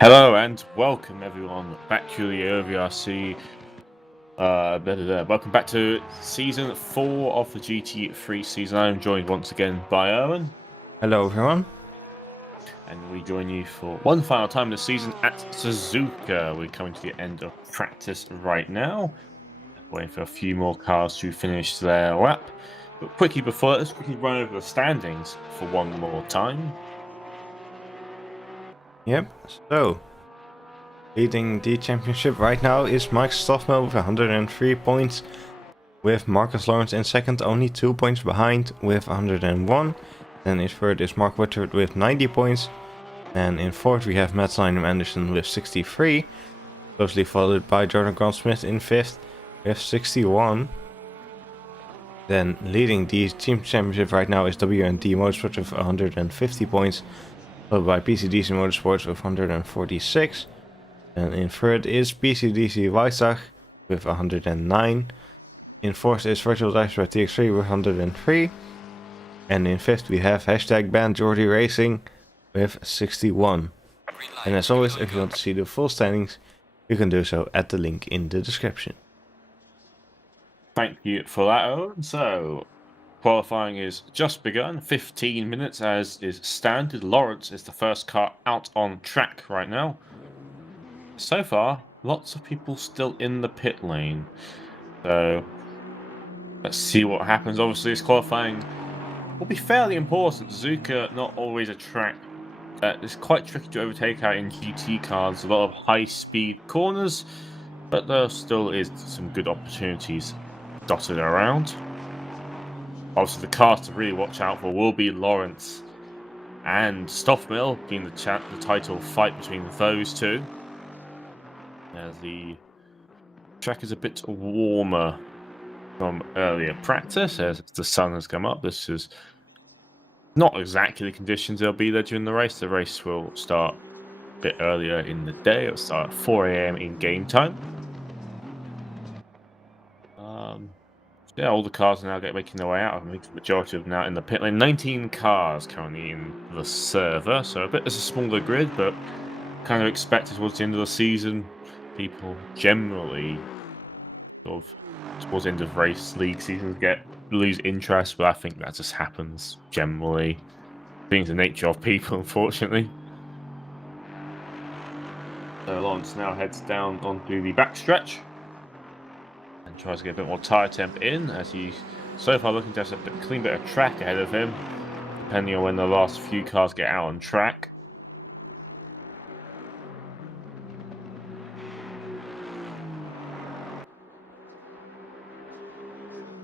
Hello and welcome everyone back to the OVRC. Welcome back to season 4 of the GT3 season. I'm joined once again by Erwin. Hello everyone. And we join you for one final time this season at Suzuka. We're coming to the end of practice right now. Waiting for a few more cars to finish their lap. But quickly before that, let's quickly run over the standings for one more time. Yep, so leading the championship right now is Mike Stoffmel with 103 points, with Marcus Lawrence in second, only 2 points behind with 101. Then in third is Mark Woodward with 90 points. And in fourth we have Matt Lynham Anderson with 63, closely followed by Jordan Grant Smith in fifth with 61. Then leading the team championship right now is WND Motorsport with 150 points, followed by PCDC Motorsports with 146. And in third is PCDC Weissach with 109. In fourth is Virtual Dice by TX3 with 103. And in fifth we have hashtag Ban Geordie Racing with 61. And as always, if you want to see the full standings, you can do so at the link in the description. Thank you for that, Owen. So, qualifying is just begun, 15 minutes as is standard. Lawrence is the first car out on track right now. So far, lots of people still in the pit lane. So, let's see what happens. Obviously, this qualifying will be fairly important. Suzuka, not always a track that is quite tricky to overtake out in GT cars. A lot of high-speed corners, but there still is some good opportunities dotted around. Obviously, the cars to really watch out for will be Lawrence and Stoffmel, being the title fight between those two. As the track is a bit warmer from earlier practice, as the sun has come up. This is not exactly the conditions they'll be there during the race. The race will start a bit earlier in the day. It'll start at 4 AM in game time. Yeah, all the cars are now making their way out. I think the majority of them now in the pit lane. 19 cars currently in the server, so a bit as a smaller grid, but kind of expected towards the end of the season. People generally, sort of towards the end of race league seasons, lose interest, but I think that just happens generally. Being the nature of people, unfortunately. So Lawrence now heads down onto the backstretch and tries to get a bit more tyre temp in, as he's so far looking to have a clean bit of track ahead of him, depending on when the last few cars get out on track.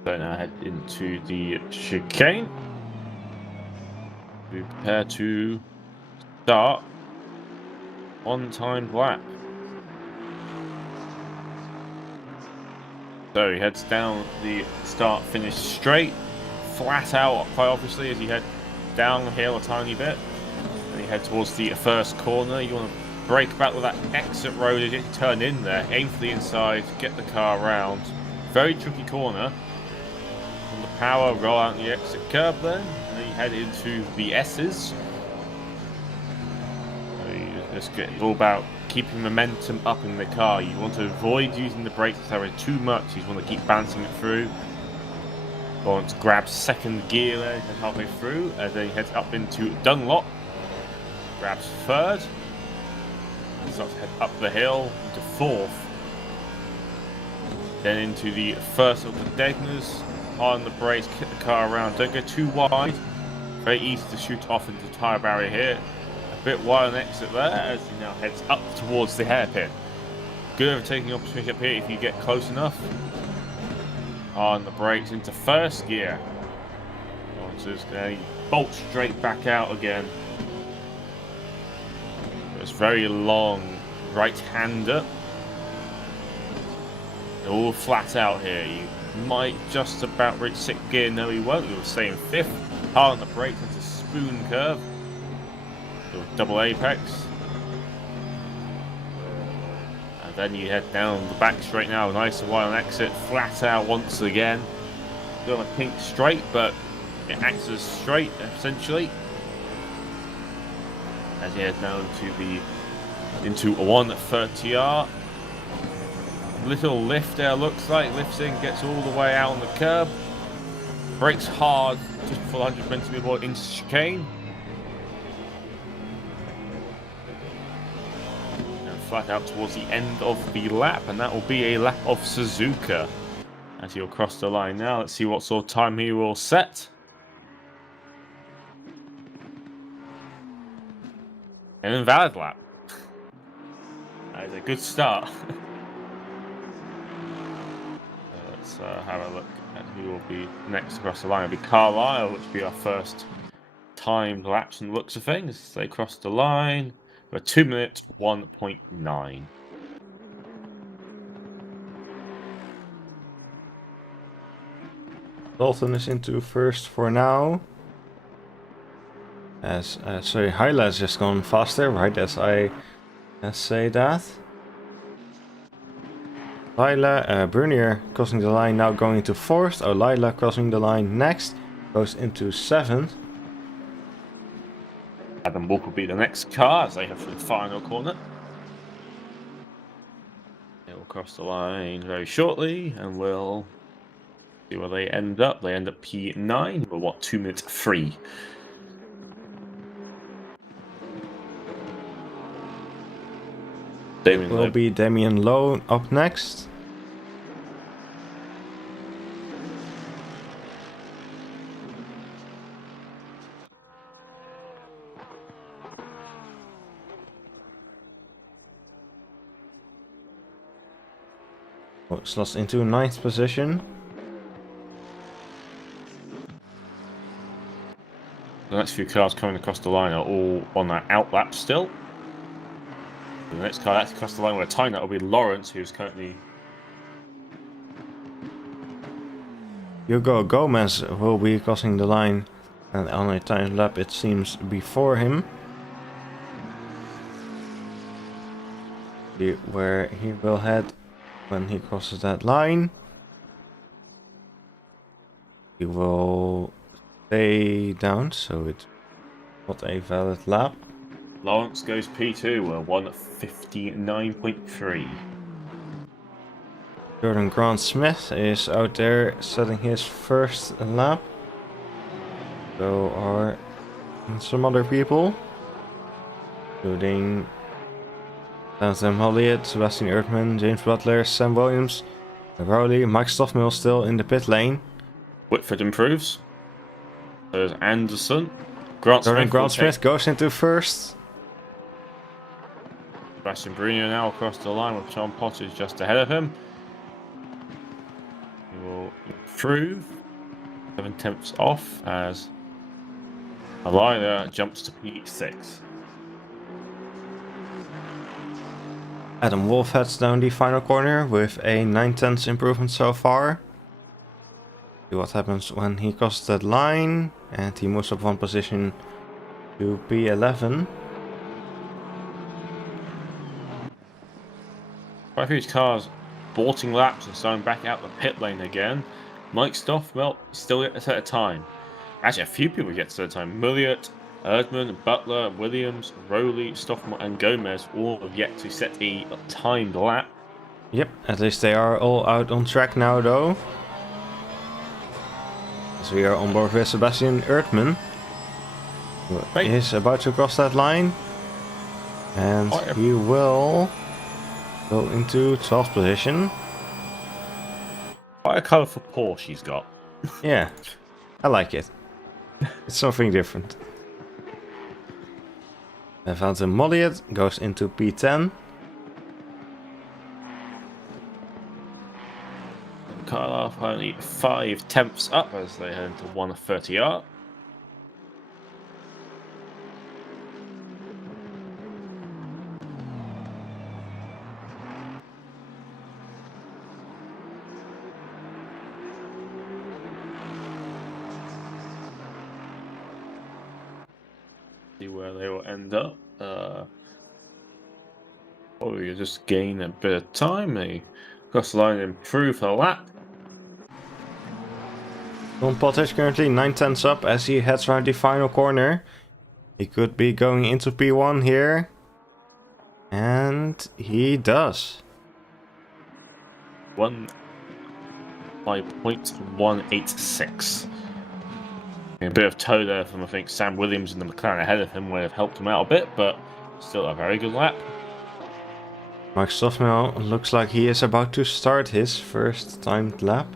So now head into the chicane. We prepare to start on-time lap. So he heads down the start-finish straight, flat out, quite obviously, as you head downhill a tiny bit. And you head towards the first corner. You want to brake back with that exit road as you turn in there, aim for the inside, get the car around. Very tricky corner. On the power, roll out the exit curb then, and then you head into the S's. It's all about keeping momentum up in the car. You want to avoid using the brakes too much. You want to keep bouncing it through. Lawrence grabs second gear there, halfway through, and then he heads up into Dunlop. Grabs third. And starts to head up the hill into fourth. Then into the first of the Degners. On the brakes, kick the car around. Don't go too wide. Very easy to shoot off into the tyre barrier here. A bit wide on exit there as he now heads up towards the hairpin. Good overtaking opportunity up here if you get close enough. On the brakes into first gear. Just going to bolt straight back out again. It's very long right-hander. All flat out here. You might just about reach sixth gear. No, he won't. He'll stay in fifth. Hard on the brakes into spoon curve. Double apex. And then you head down the back straight now. Nice and wide on exit. Flat out once again. Still a pink straight, but it acts as straight essentially. As you head down to the into 130R. Little lift there, looks like. Lifts in, gets all the way out on the curb. Brakes hard just before the 100 meant to be avoided into chicane. And flat out towards the end of the lap, and that will be a lap of Suzuka. As he'll cross the line now, let's see what sort of time he will set. An invalid lap. That is a good start. Let's have a look at who will be next across the line. It'll be Carlisle, which will be our first timed laps and looks of things. They cross the line for 2 minutes 1.9. Dalton is into first for now. As sorry, Highlight's just gone faster, right as I say that. Lila, Bernier crossing the line, now going into fourth. Lila crossing the line next, goes into seventh. Adam Wolf will be the next car as they head for the final corner. They will cross the line very shortly, and we'll see where they end up. They end up P9, but what, 2 minutes free. Will be Damien Lowe up next. Slots into 9th position. The next few cars coming across the line are all on that out lap still. The next car that's across the line with a time that will be Lawrence, who's currently... Hugo Gomez will be crossing the line, and on a time lap it seems before him. See where he will head when he crosses that line. He will stay down, so it's not a valid lap. Lawrence goes P2, 1:59.3. Jordan Grant Smith is out there setting his first lap. So are some other people, including Sam Holliott, Sebastian Erdman, James Butler, Sam Williams, Rowley, Mike Stoffmill still in the pit lane. Whitford improves. There's Anderson. Jordan Grant Smith goes into first. Sebastian Bruno now across the line with John Potter just ahead of him. He will improve. 7/10 off as Alida jumps to P6. Adam Wolf heads down the final corner with a 9/10 improvement so far. See what happens when he crosses that line, and he moves up one position to P11. Quite a few cars bolting laps and starting back out the pit lane again. Mike Stoffmelt still gets to set a time. Actually, a few people get to set a time. Mulliott, Erdman, Butler, Williams, Rowley, Stoffmelt, and Gomez all have yet to set a timed lap. Yep, at least they are all out on track now, though. As we are on board with Sebastian Erdman, who is about to cross that line, and he will go into 12th position. Quite a colourful Porsche he's got. Yeah, I like it. It's something different. And Valentin Molliet goes into P10. Carlisle only 5/10 up as they head into 1:30R. See where they will end up. You just gain a bit of time. They cross the line and improve the lap. John Potter currently 9/10 up as he heads around the final corner. He could be going into P1 here. And he does. 5.186. A bit of toe there from, I think, Sam Williams and the McLaren ahead of him would have helped him out a bit, but still a very good lap. Mike Stoffmel looks like he is about to start his first timed lap.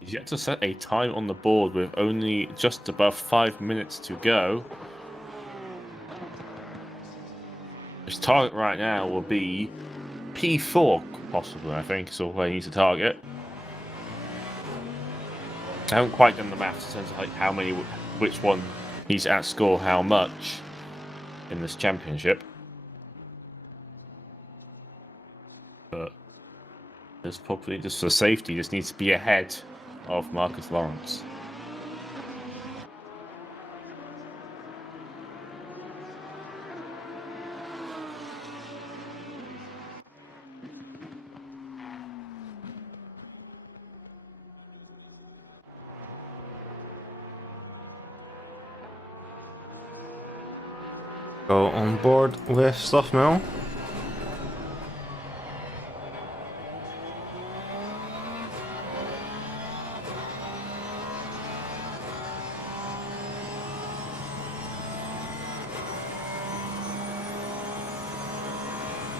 He's yet to set a time on the board with only just above 5 minutes to go. His target right now will be P4, possibly, I think, is where he needs to target. I haven't quite done the maths in terms of like how many, which one he's outscore how much in this championship. But there's probably, just for safety, just needs to be ahead of Marcus Lawrence. Go on board with Stoffmel.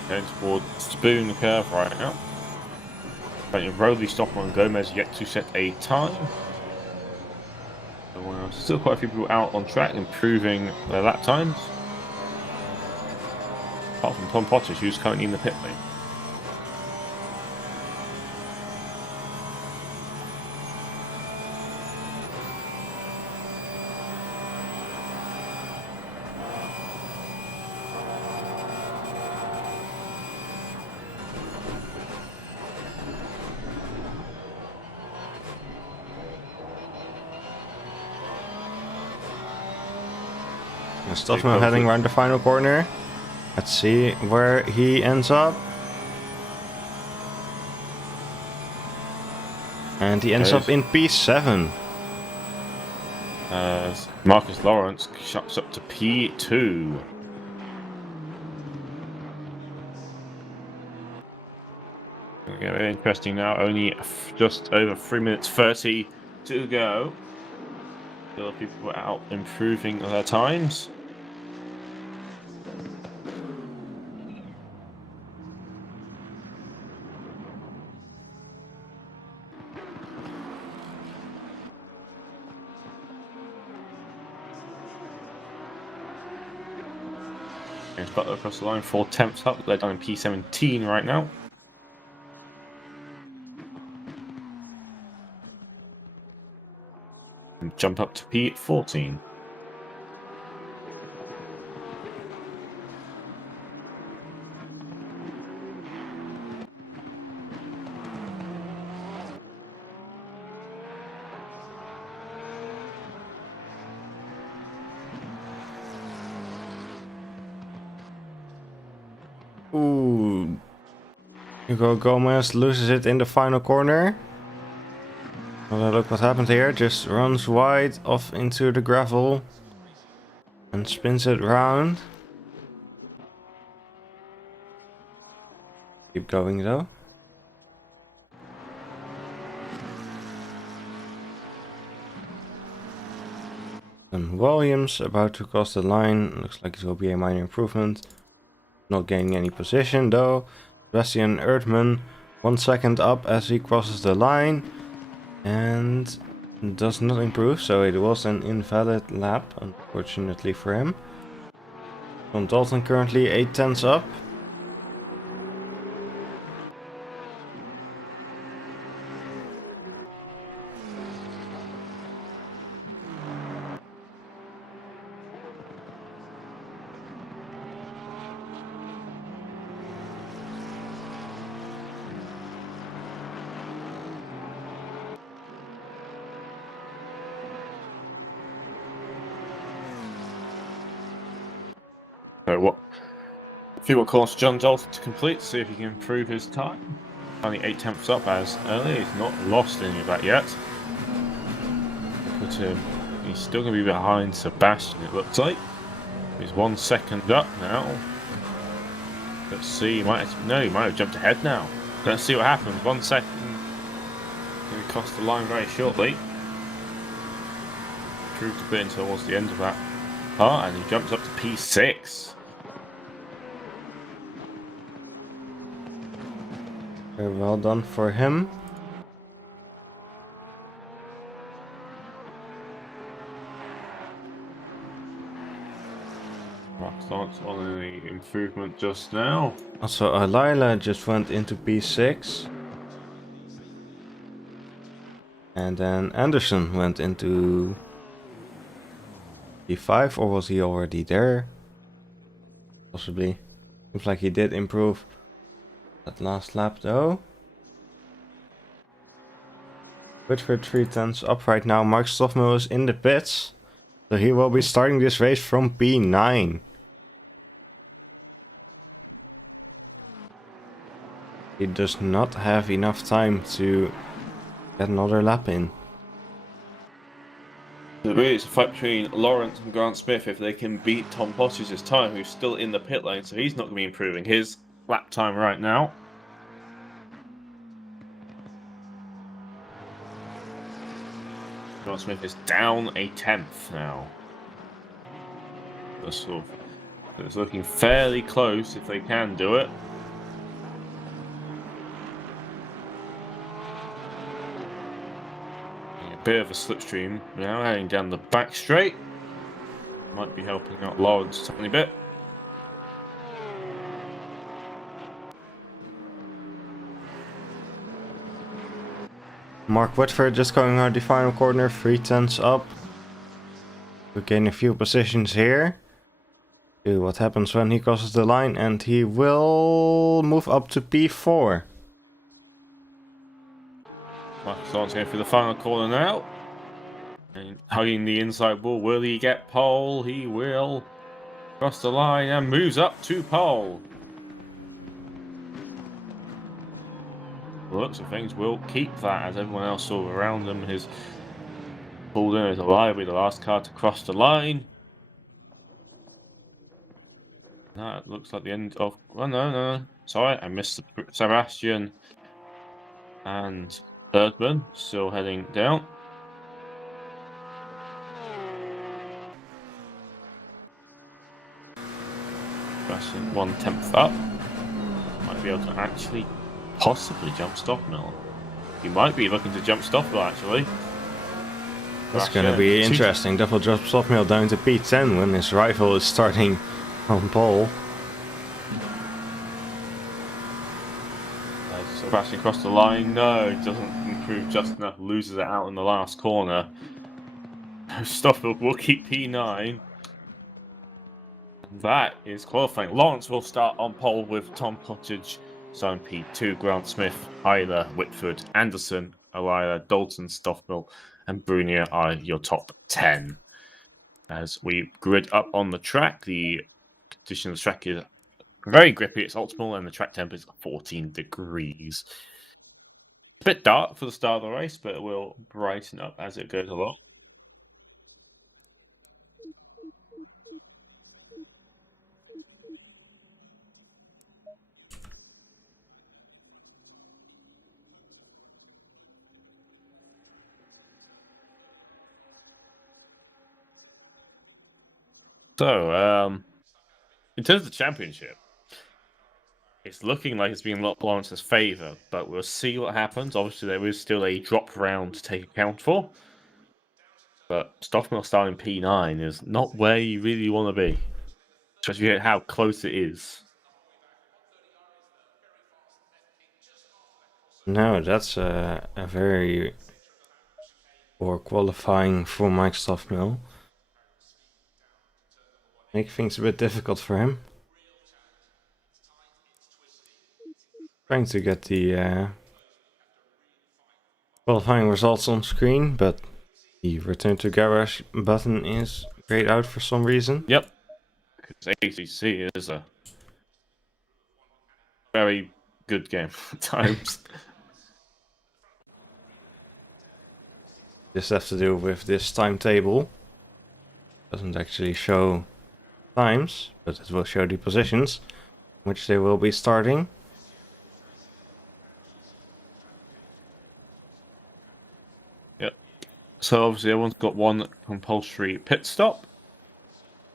Going towards Spoon curve right now. Rowley, Stoffman and Gomez yet to set a time. So, still quite a few people out on track improving their lap times. Apart from Tom Potter, who's currently in the pit lane. Stoffmel heading around the final corner. Let's see where he ends up. And he ends up in P7. Marcus Lawrence shuts up to P2. Yeah, very interesting now. Only just over 3 minutes 30 to go. Still people out improving their times. James Butler across the line, 4/10 up. They're down in P17 right now. And jump up to P14. Ooh. Hugo Gomez loses it in the final corner. Well, look what happened here. Just runs wide off into the gravel and spins it round. Keep going though. And Williams about to cross the line. Looks like it will be a minor improvement. Not gaining any position though. Sebastian Erdmann 1 second up as he crosses the line. And does not improve, so it was an invalid lap, unfortunately for him. John Dalton currently 8/10 up. So what? A few more corners for John Dalton to complete, see if he can improve his time. Only 8/10 up as early, he's not lost any of that yet. But he's still going to be behind Sebastian, it looks like. He's 1 second up now. Let's see, he might have jumped ahead now. Let's see what happens. 1 second. Going to cross the line very shortly. Proved a bit towards the end of that part, and he jumps up to P6. Very well done for him. Starts on the improvement just now. Also, Alila just went into P6. And then Anderson went into P5, or was he already there? Possibly. Seems like he did improve that last lap though. Whitford 3/10 up right now. Mark Stoffmill is in the pits. So he will be starting this race from P9. He does not have enough time to get another lap in. It's a fight between Lawrence and Grant Smith if they can beat Tom Potter's time, who's still in the pit lane, so he's not going to be improving his lap time right now. Grant Smith is down a 10th now. It's looking fairly close if they can do it. Bit of a slipstream now, heading down the back straight. Might be helping out Lawrence a tiny bit. Mark Whitford just going out the final corner, 3/10 up. We gain a few positions here. See what happens when he crosses the line, and he will move up to P4. Marcus Lawrence going through the final corner now. And hugging the inside wall. Will he get pole? He will. Cross the line and moves up to pole. The looks of things will keep that, as everyone else saw around them has pulled in as alive with the last car to cross the line. That looks like the end of... Oh, no. Sorry, I missed Sebastian and Erdmann still heading down. Sebastian 1/10 up. Might be able to actually possibly jump Stoffmill. He might be looking to jump Stoffmill actually. That's gonna be interesting. Double jump Stoffmill down to P10 when his rival is starting on pole. Sebastian across the line. No, doesn't improve just enough. Loses it out in the last corner. Stoffmill will keep P9. That is qualifying. Lawrence will start on pole with Tom Pottage, Simon P2, Grant Smith, Eiler, Whitford, Anderson, Alila, Dalton, Stoffmill, and Brunier are your top 10. As we grid up on the track, the condition of the track is very grippy. It's optimal, and the track temp is 14 degrees. A bit dark for the start of the race, but it will brighten up as it goes along. So, in terms of the championship, it's looking like it's being Lawrence's favour, but we'll see what happens. Obviously, there is still a drop round to take account for. But Stoffmill starting P9 is not where you really want to be, especially how close it is. No, that's a very poor qualifying for Mike Stoffmill. Make things a bit difficult for him. Trying to get the qualifying results on screen, but the return to garage button is grayed out for some reason. Yep, because ACC is a very good game at times. This has to do with this timetable. Doesn't actually show times, but it will show the positions which they will be starting. Yep. So obviously everyone's got one compulsory pit stop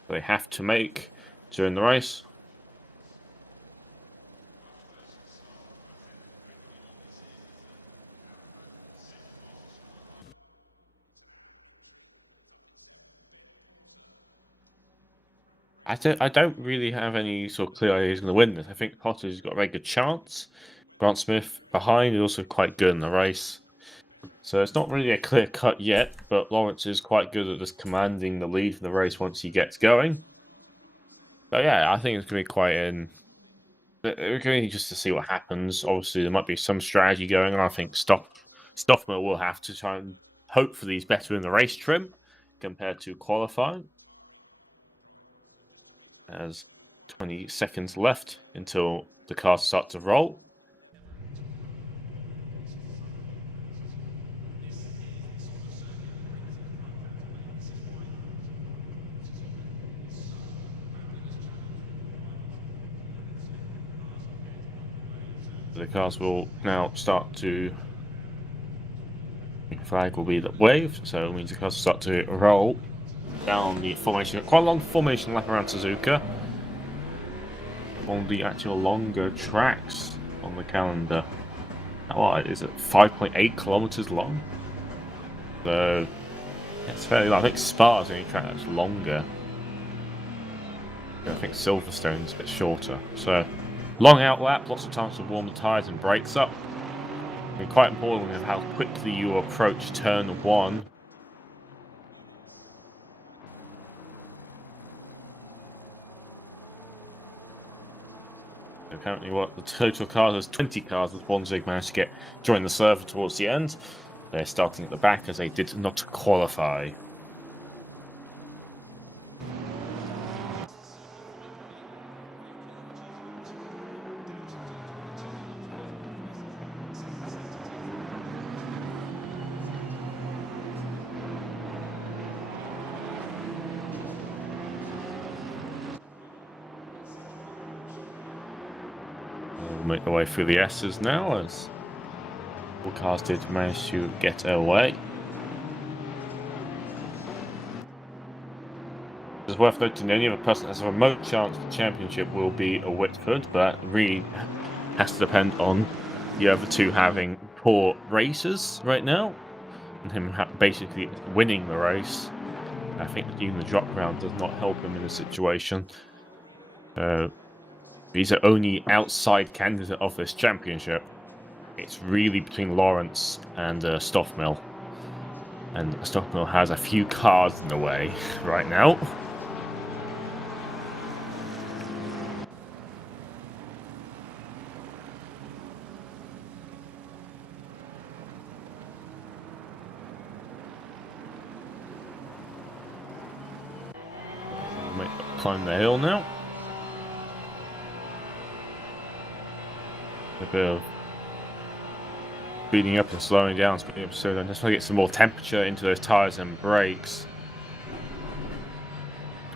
they have to make during the race. I don't really have any sort of clear idea who's going to win this. I think Potter's got a very good chance. Grant Smith behind is also quite good in the race. So it's not really a clear cut yet, but Lawrence is quite good at just commanding the lead for the race once he gets going. But yeah, I think it's going to be quite in. We're going just to see what happens. Obviously, there might be some strategy going on. I think Stoffman will have to try and hopefully he's better in the race trim compared to qualifying. As 20 seconds left until the cars start to roll. The cars will now start to. The flag will be the wave, so it means the cars start to roll down the formation. Quite a long formation lap around Suzuka. On the actual longer tracks on the calendar. What is it? 5.8 kilometers long. So it's fairly long. I think Spa's the only track that's longer. I think Silverstone's a bit shorter. So long out lap, lots of times to warm the tyres and brakes up. I mean, quite important is how quickly you approach turn 1. Apparently, what the total cars is 20 cars as Bonzig managed to join the server towards the end. They're starting at the back as they did not qualify. Make their way through the S's now as all cars did manage to get away. It's worth noting the only other person that has a remote chance at the championship will be a Whitford, but that really has to depend on the other two having poor races right now and him basically winning the race. I think even the drop round does not help him in this situation. He's the only outside candidate of this championship. It's really between Lawrence and Stoffmill. And Stoffmill has a few cars in the way right now. We'll climb the hill now. A bit of speeding up and slowing down, so I just want to get some more temperature into those tyres and brakes.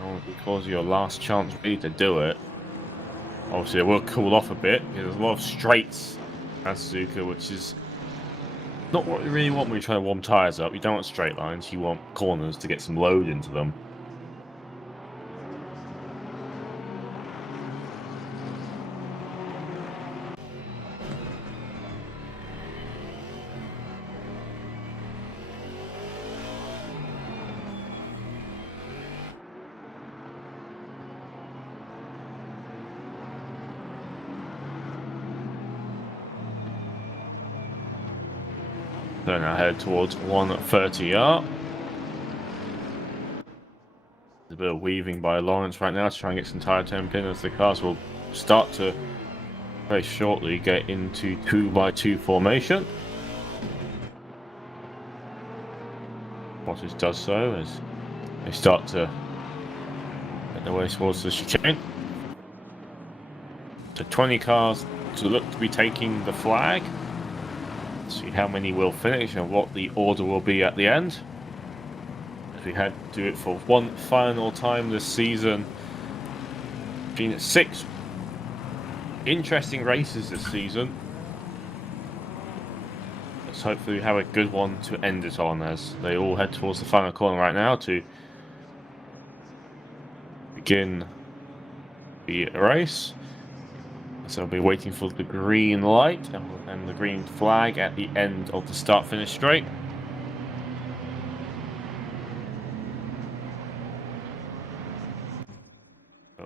Oh, because your last chance really to do it. Obviously, it will cool off a bit because there's a lot of straights at Suzuka, which is not what you really want when you're trying to warm tyres up. You don't want straight lines, you want corners to get some load into them. So now head towards 130R. There's a bit of weaving by Lawrence right now to try and get some tyre temp in as the cars will start to very shortly get into 2x2 formation. Bottas does so as they start to get their way towards the chicane. So 20 cars to look to be taking the flag. See how many will finish and what the order will be at the end. If we had to do it for one final time this season, been 6 interesting races this season. Let's hopefully have a good one to end it on, as they all head towards the final corner right now to begin the race. So we'll be waiting for the green light and the green flag at the end of the start-finish straight.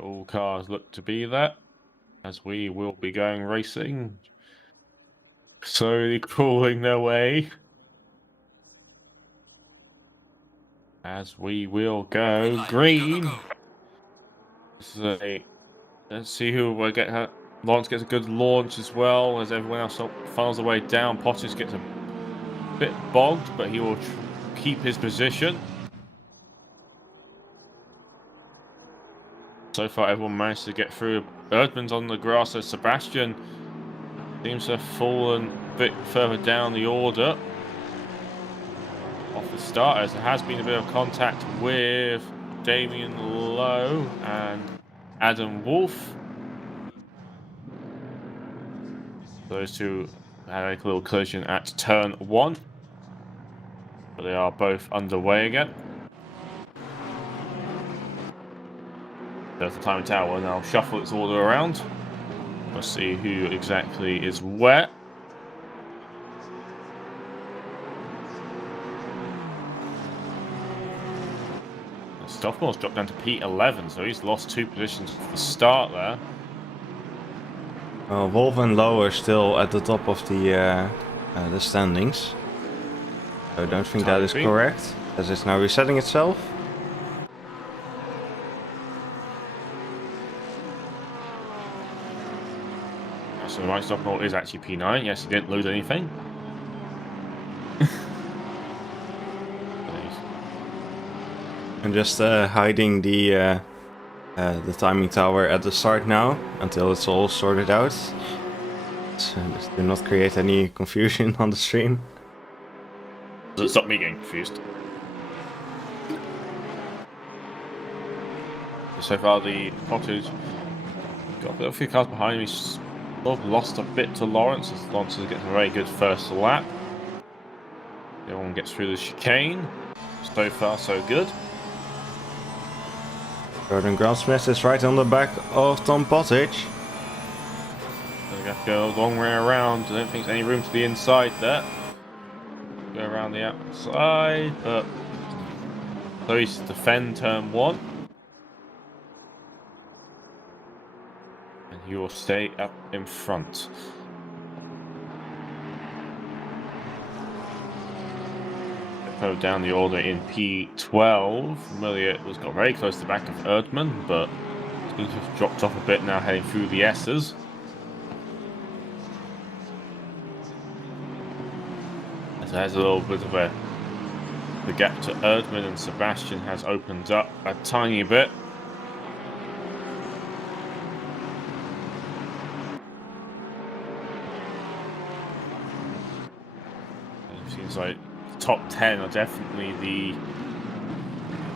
All cars look to be there, as we will be going racing, slowly crawling their way, as we will go green. This is let's see who will get her. Lawrence gets a good launch as well, as everyone else funnels their way down. Pottis gets a bit bogged, but he will keep his position. So far, everyone managed to get through. Erdmann's on the grass, so Sebastian seems to have fallen a bit further down the order off the start, as there has been a bit of contact with Damien Lowe and Adam Wolf. Those two had a little collision at turn 1, but they are both underway again. There's the timing tower, and I'll shuffle its order around. Let's see who exactly is where. Stoffmore's dropped down to P11, so he's lost 2 positions at the start there. Wolf and Lowe are still at the top of the standings. I don't think that is correct, as it's now resetting itself. So Mike Stoffmore is actually P9. Yes, he didn't lose anything. I'm just hiding the timing tower at the start now until it's all sorted out. So just do not create any confusion on the stream. Does it stop me getting confused? So far, the Potters got a few cars behind me. Lost a bit to Lawrence, as Lawrence gets a very good first lap. Everyone gets through the chicane. So far, so good. Jordan Grandsmith is right on the back of Tom Pottage. So we have to go a long way around. I don't think there's any room to the inside there. Go around the outside, but so he's to defend turn 1. And he will stay up in front. Go down the order in P12. Milliot was got very close to the back of Erdmann, but he's just dropped off a bit now, heading through the S's. So there's a little bit of the gap to Erdmann and Sebastian has opened up a tiny bit. It seems like top 10 are definitely the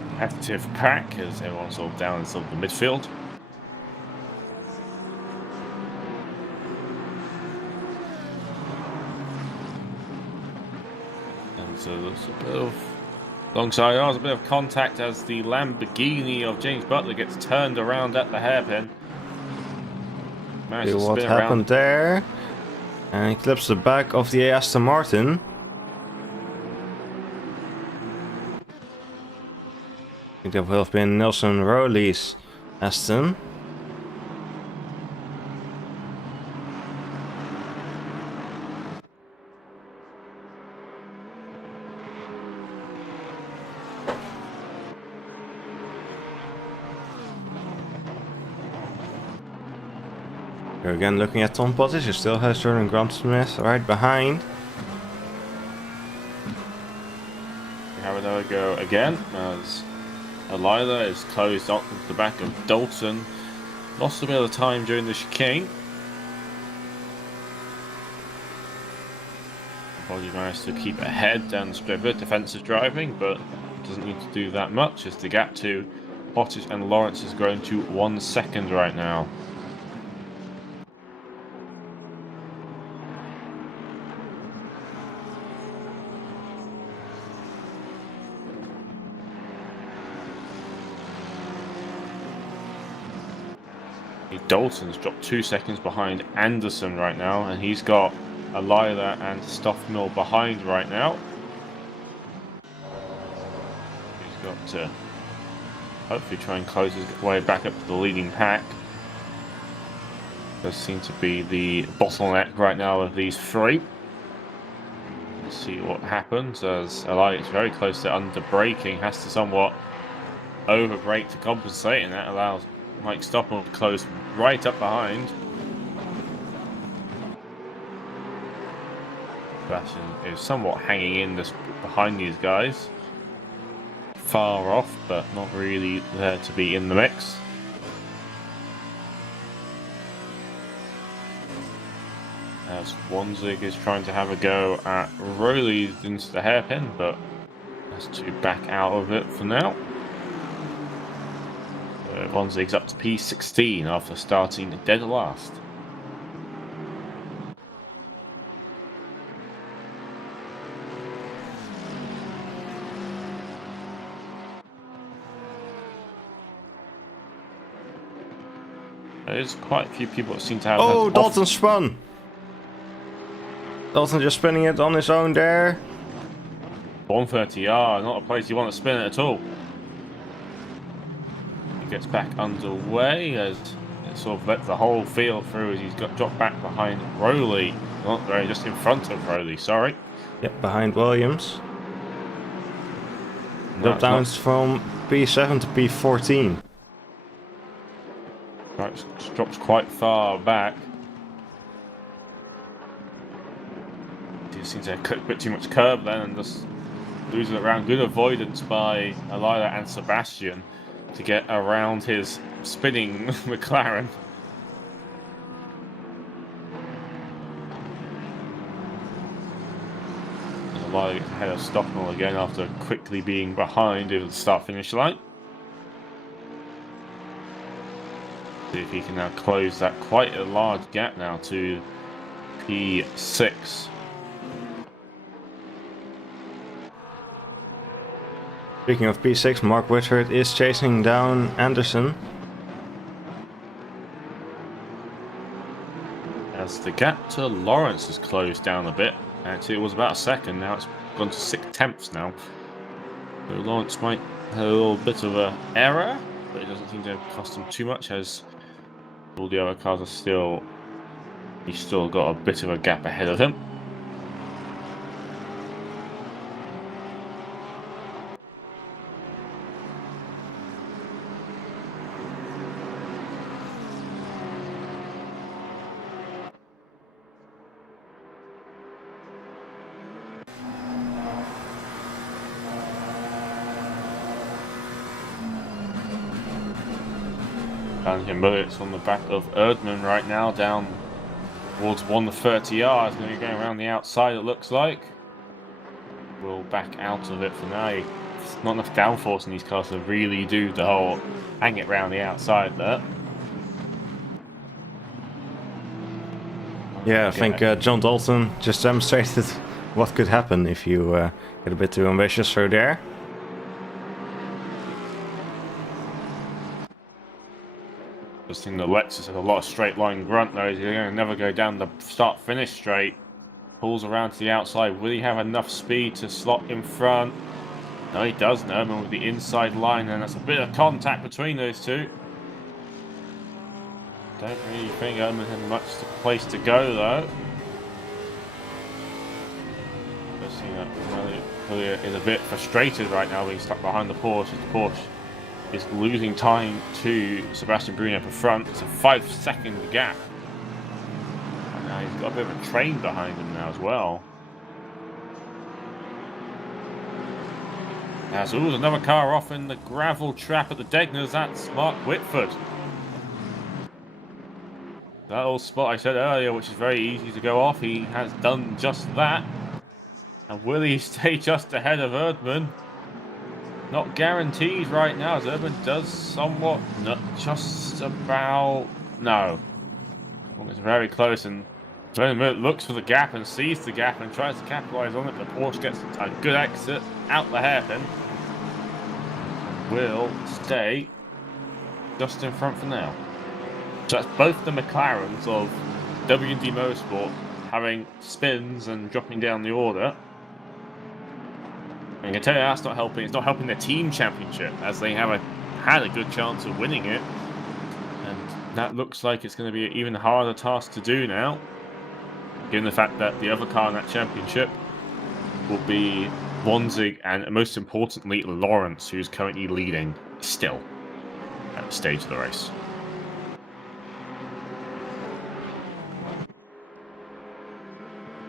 competitive pack, as everyone's sort of down in sort of the midfield. And so there's a bit of alongside ours, a bit of contact as the Lamborghini of James Butler gets turned around at the hairpin. See what happened there, and he clips the back of the Aston Martin. I think that will have been Nelson Rowley's Aston. Here again, looking at Tom Pottage, he still has Jordan Grandsmith right behind. Have another go again, as Elida is closed up to the back of Dalton. Lost a bit of time during the chicane. Probably managed to keep ahead down the strip. Defensive driving, but doesn't need to do that much, as the gap to Bottas and Lawrence has grown to 1 second right now. Dalton's dropped 2 seconds behind Anderson right now, and he's got Alila and Stoffmill behind right now. He's got to hopefully try and close his way back up to the leading pack. Does seem to be the bottleneck right now of these three. Let's see what happens as Alila is very close to under braking, has to somewhat over brake to compensate, and that allows Mike Stoffmill to close right up behind. Sebastian is somewhat hanging in this behind these guys. Far off, but not really there to be in the mix. As Wanzig is trying to have a go at Rowley into the hairpin, but has to back out of it for now. Wanzig's up to P16 after starting dead last. There's quite a few people that seem to have... Oh, Dalton spun! Dalton just spinning it on his own there. 130R, not a place you want to spin it at all. Gets back underway as it sort of lets the whole field through as he's got dropped back behind Rowley. Not very, just in front of Rowley, sorry. Yep, behind Williams. Drop downs from P7 to P14. Right, drops quite far back. He seems to have cut a bit too much curb then and just losing it around. Good avoidance by Alila and Sebastian to get around his spinning McLaren. Alila gets ahead of Stoffmill again after quickly being behind over the start-finish line. See if he can now close that quite a large gap now to P6. Speaking of P6, Mark Whitford is chasing down Anderson. As the gap to Lawrence has closed down a bit. Actually, it was about a second, now it's gone to 6/10 now. So Lawrence might have a little bit of an error, but it doesn't seem to cost him too much as all the other cars are still... He's still got a bit of a gap ahead of him. Banking bullets on the back of Erdmann right now, down towards 130 yards. Going to be going around the outside, it looks like. We'll back out of it for now. There's not enough downforce in these cars to really do the whole hang it round the outside there. Yeah, I think John Dalton just demonstrated what could happen if you get a bit too ambitious through there. Just think the Lexus has a lot of straight line grunt though. He's going to never go down the start finish straight. Pulls around to the outside. Will he have enough speed to slot in front? No, he does. Erdmann with the inside line, and that's a bit of contact between those two. Don't really think Erdmann had much place to go though. Just see that Hillier is a bit frustrated right now being stuck behind the Porsche. The Porsche is losing time to Sebastian Bruni up front. It's a 5-second gap. And now he's got a bit of a train behind him now as well. As there's another car off in the gravel trap at the Degners. That's Mark Whitford. That old spot I said earlier, which is very easy to go off, he has done just that. And will he stay just ahead of Erdmann? Not guaranteed right now, as Urban does somewhat, not just about, no. Well, it's very close, and Vernon looks for the gap and sees the gap and tries to capitalize on it. The Porsche gets a good exit out the hairpin. Will stay just in front for now. So that's both the McLarens of W&D Motorsport having spins and dropping down the order. I can tell you that's not helping. It's not helping their team championship, as they had a good chance of winning it. And that looks like it's going to be an even harder task to do now, given the fact that the other car in that championship will be Wanzig and, most importantly, Lawrence, who's currently leading still at the stage of the race.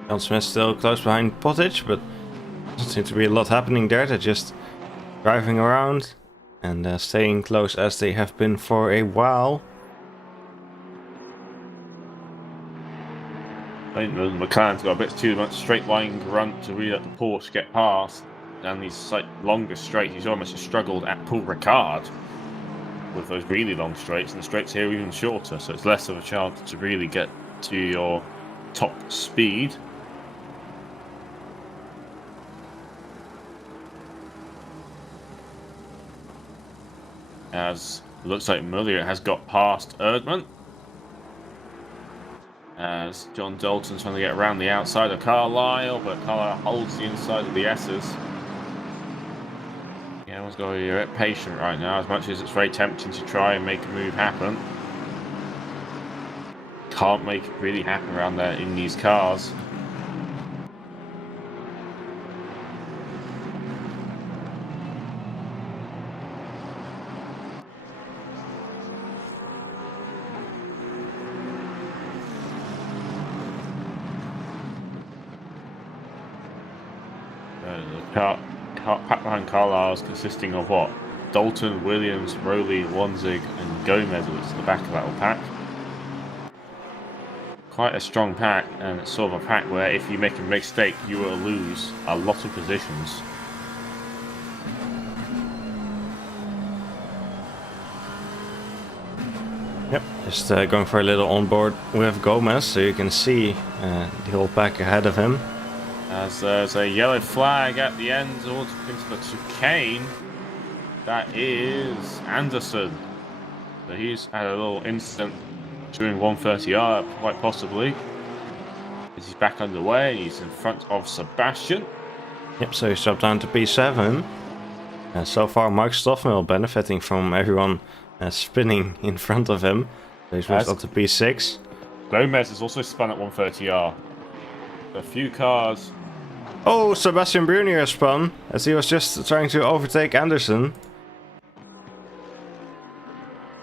John Smith still close behind Pottage, but doesn't seem to be a lot happening there. They're just driving around and staying close as they have been for a while. I think the McLaren's got a bit too much straight line grunt to really let the Porsche get past down these longer straights. He's almost struggled at Paul Ricard with those really long straights, and the straights here are even shorter, so it's less of a chance to really get to your top speed. As it looks like Muller has got past Erdmann. As John Dalton's trying to get around the outside of Carlisle, but Carlisle holds the inside of the S's. Yeah, everyone's got to be a bit patient right now, as much as it's very tempting to try and make a move happen. Can't make it really happen around there in these cars. Pack behind Carlisle's consisting of what? Dalton, Williams, Rowley, Wanzig, and Gomez was the back of that little pack. Quite a strong pack, and it's sort of a pack where if you make a mistake, you will lose a lot of positions. Yep, just going for a little onboard with Gomez, so you can see the whole pack ahead of him. As there's a yellow flag at the end towards into the chicane. That is Anderson. So he's had a little incident during 130R, quite possibly. As he's back underway, he's in front of Sebastian. Yep, so he's dropped down to P7. And so far, Mike Stoffmill benefiting from everyone spinning in front of him. So he's moved up to P6. Gomez is also spun at 130R. A few cars. Oh, Sebastian Brunier spun as he was just trying to overtake Anderson.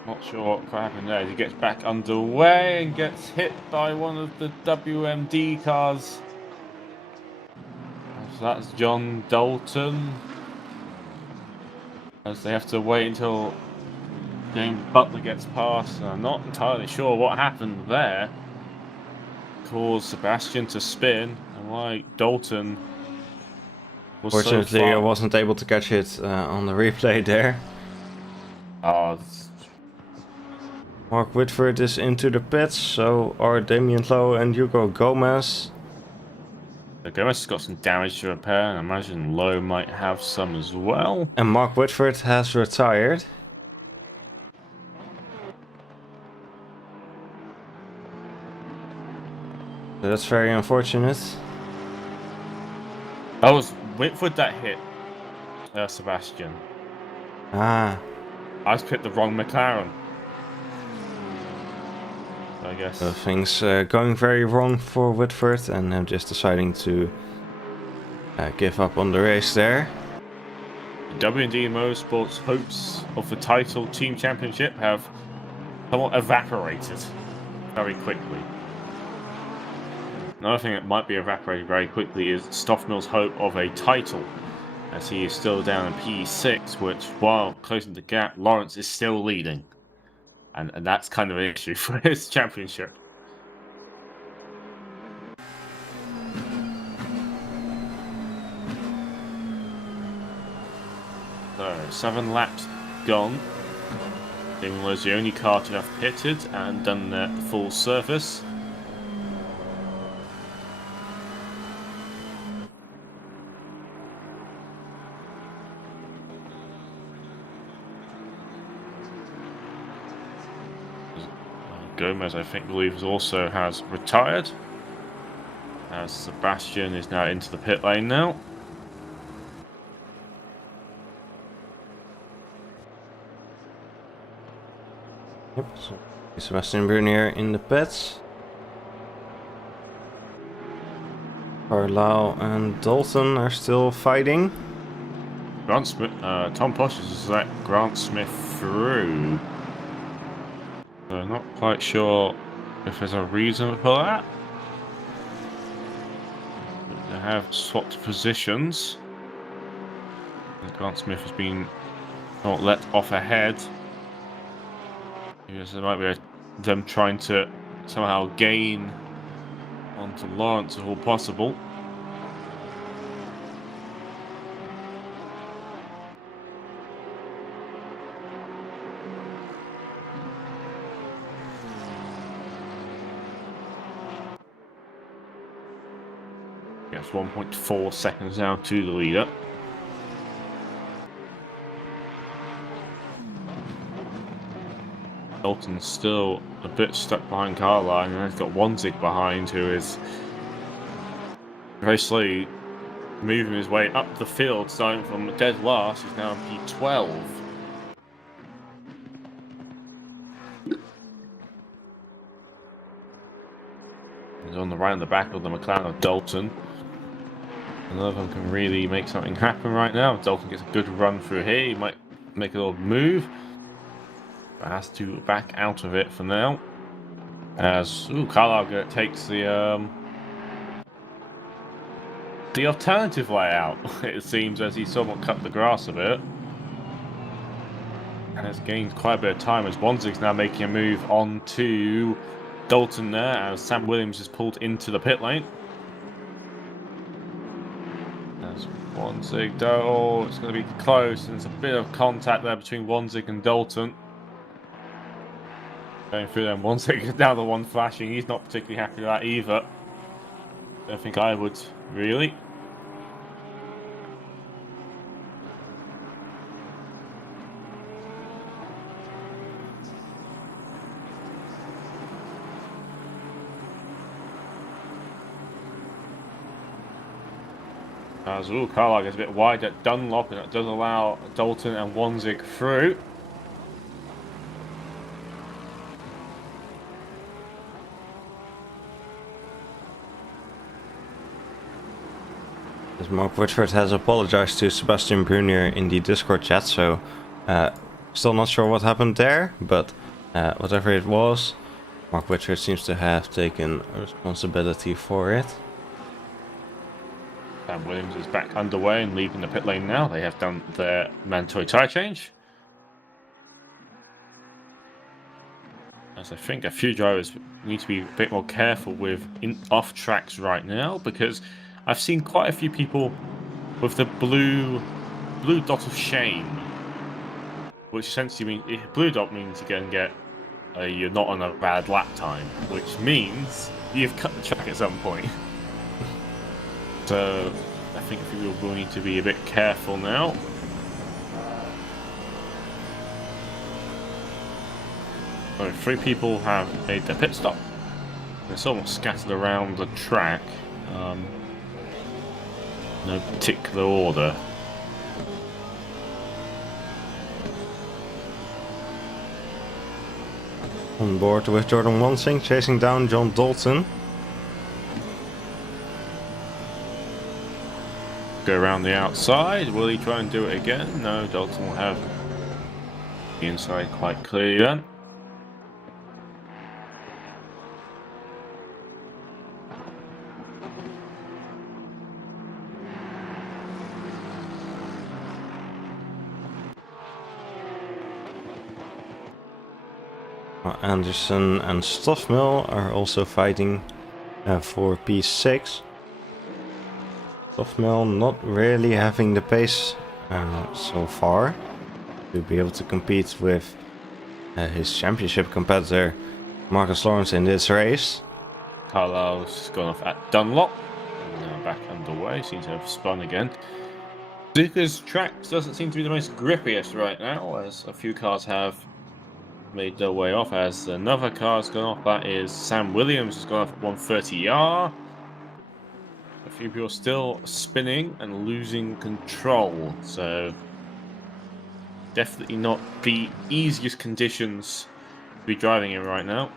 Not sure what happened there. He gets back underway and gets hit by one of the WMD cars. So that's John Dalton. As they have to wait until James Butler gets past. I'm not entirely sure what happened there. Caused Sebastian to spin, and why Dalton was Fortunately, so far. I wasn't able to catch it on the replay there. Mark Whitford is into the pits, so are Damien Lowe and Hugo Gomez. Gomez has got some damage to repair, and I imagine Lowe might have some as well. And Mark Whitford has retired. So that's very unfortunate. Oh, it was Whitford that hit Sebastian. Ah. I just picked the wrong McLaren. I guess. So things going very wrong for Whitford, and I'm just deciding to give up on the race there. W&D Motorsport's hopes of the title team championship have somewhat evaporated very quickly. Another thing that might be evaporated very quickly is Stoffmill's hope of a title, as he is still down in P6, which, while closing the gap, Lawrence is still leading. And that's kind of an issue for his championship. So, 7 laps gone. England was the only car to have pitted and done their full service. Gomez, I believe, also has retired, as Sebastian is now into the pit lane now. Yep, so Sebastian Brunier in the pits. Carlisle and Dalton are still fighting. Grant Smith, Tom Posh has let Grant Smith through. So I'm not quite sure if there's a reason for that. But they have swapped positions. And Grant Smith has been not let off ahead. Because there might be them trying to somehow gain onto Lawrence if all possible. Yes, 1.4 seconds now to the leader. Dalton's still a bit stuck behind Carlisle, and he's got Wanzig behind, who is very slowly moving his way up the field, starting from dead last. He's now in P12. He's on the right and the back of the McLaren of Dalton. None of them can really make something happen right now. If Dalton gets a good run through here, he might make a little move. But has to back out of it for now. As Carlisle takes the alternative way out, it seems, as he somewhat cut the grass a bit. And has gained quite a bit of time as Wanzig's now making a move on to Dalton there, as Sam Williams is pulled into the pit lane. As Wanzig, oh, it's going to be close, and there's a bit of contact there between Wanzig and Dalton. Going through them, Wanzig is now the one flashing. He's not particularly happy with that either. Don't think I would, really. As Carlisle gets a bit wide at Dunlop, and that does allow Dalton and Wanzig through. As Mark Whitford has apologized to Sebastian Brunier in the Discord chat, so still not sure what happened there, but whatever it was, Mark Whitford seems to have taken responsibility for it. Sam Williams is back underway and leaving the pit lane now. They have done their mandatory tyre change. As I think a few drivers need to be a bit more careful with off tracks right now, because I've seen quite a few people with the blue dot of shame, which essentially means blue dot means you can get you're not on a bad lap time, which means you've cut the track at some point. So I think a few people will need to be a bit careful now. So 3 people have made their pit stop. They're somewhat scattered around the track. No particular order. On board with Jordan Wansing, chasing down John Dalton. Go around the outside. Will he try and do it again? No, Dalton will have the inside quite clearly then. Anderson and Stoffmill are also fighting for P6. Stoffmill not really having the pace so far. to be able to compete with his championship competitor Marcus Lawrence in this race. Carlisle's gone off at Dunlop. Now back underway. Seems to have spun again. Suzuka's tracks doesn't seem to be the most grippiest right now, as a few cars have made their way off. As another car's gone off, that is Sam Williams has gone off at 130R. A few people still spinning and losing control, so definitely not the easiest conditions to be driving in right now.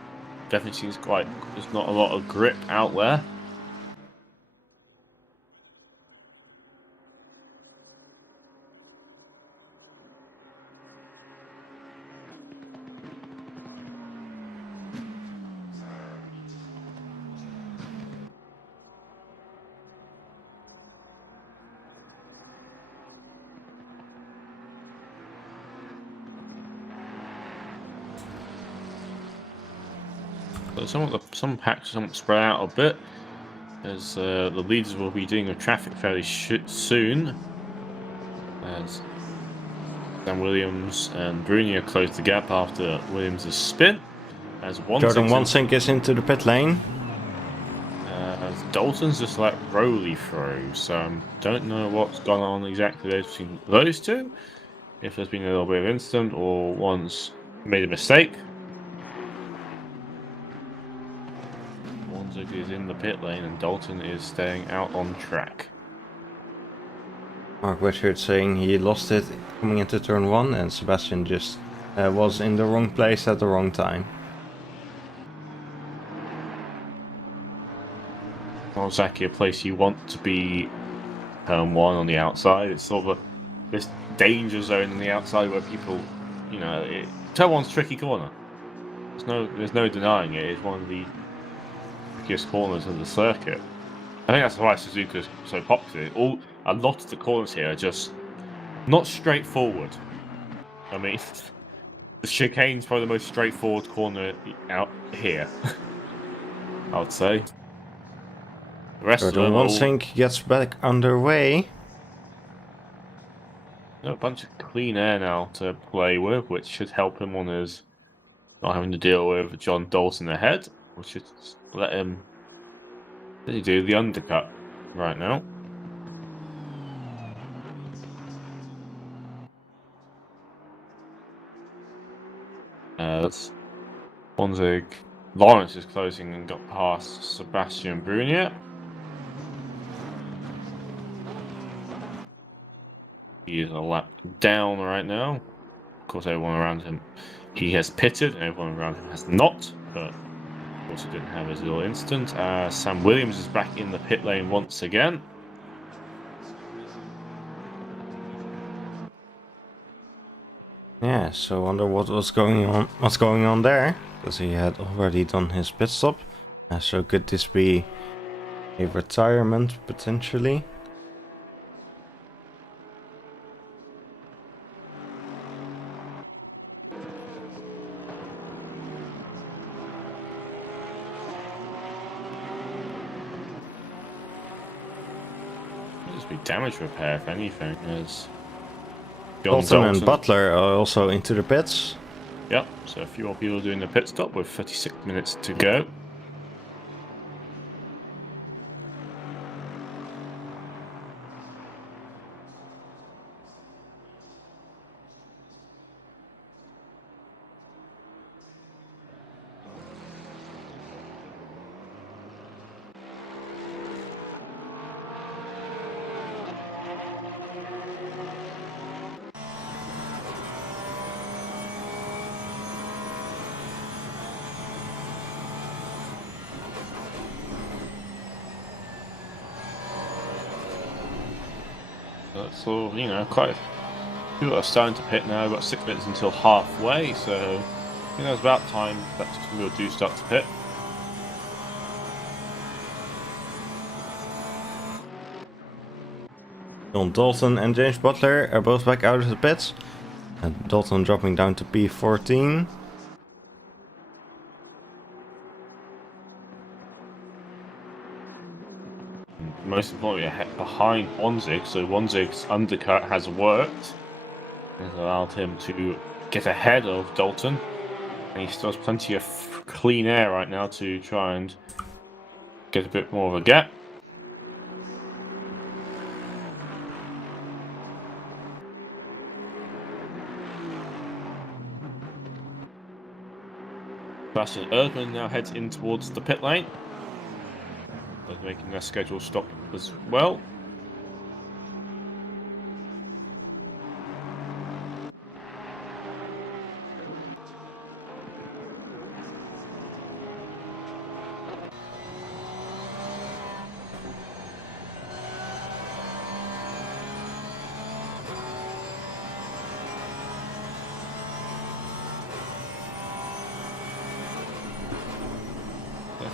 Definitely seems there's not a lot of grip out there. Some packs somewhat spread out a bit, as the leaders will be doing a traffic fairly soon, as Sam Williams and Brunier close the gap after Williams' spin. As Jordan Wansink is into the pit lane. As Dalton's just let Rowley through, so don't know what's gone on exactly between those two. If there's been a little bit of incident or one's made a mistake. Is in the pit lane and Dalton is staying out on track. Mark Richards saying he lost it coming into turn 1 and Sebastian just was in the wrong place at the wrong time. Not exactly a place you want to be turn 1 on the outside. It's sort of this danger zone on the outside where people, turn 1's tricky corner. There's no denying it. It's one of the corners of the circuit. I think that's why Suzuka's so popular. A lot of the corners here are just not straightforward. I mean, the chicane's probably the most straightforward corner out here, I would say. The rest Jordan of them Wansink gets back underway. A bunch of clean air now to play with, which should help him on his not having to deal with John Dalton ahead, which should let him do the undercut right now. That's Wansink. Lawrence is closing and got past Sebastian Brunier. He is a lap down right now. Of course, everyone around him, he has pitted, and everyone around him has not, but also didn't have his little incident. Sam Williams is back in the pit lane once again. Yeah, so I wonder what's going on there, because he had already done his pit stop. So could this be a retirement potentially? Just be damage repair if anything. As Dalton and Butler are also into the pits. Yep, so a few more people doing the pit stop with 36 minutes to go. So, quite a few are starting to pit now. We've got 6 minutes until halfway, so it's about time that people do start to pit. John Dalton and James Butler are both back out of the pits. And Dalton dropping down to P14. Most importantly, behind Wansink, so Wansik's undercut has worked. Has allowed him to get ahead of Dalton. And he still has plenty of clean air right now to try and get a bit more of a gap. Sebastian Erdmann now heads in towards the pit lane. They're making their scheduled stop as well.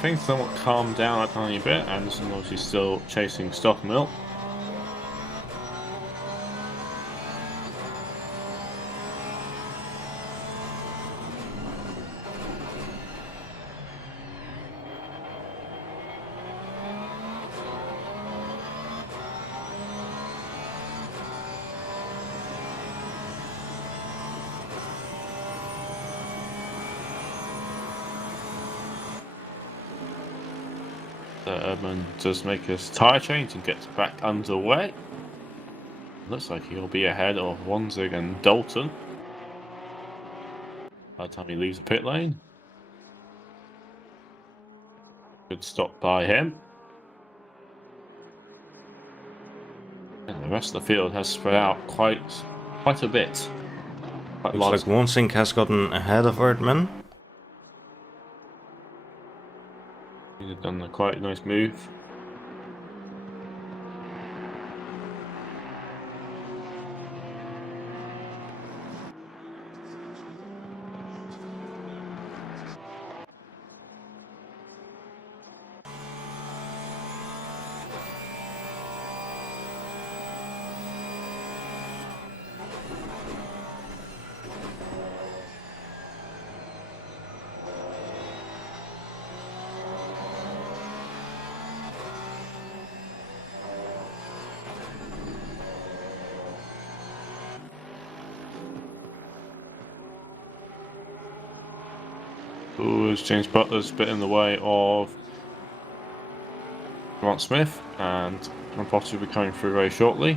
Things somewhat calmed down a tiny bit. Anderson obviously still chasing Stockmill. Erdmann does make his tyre change and gets back underway. Looks like he'll be ahead of Wanzig and Dalton by the time he leaves the pit lane. Good stop by him. And the rest of the field has spread out quite a bit. Looks like Wanzig has gotten ahead of Erdmann. He's done a quite nice move. Ooh, James Butler's a bit in the way of Grant Smith, and Grant will be coming through very shortly.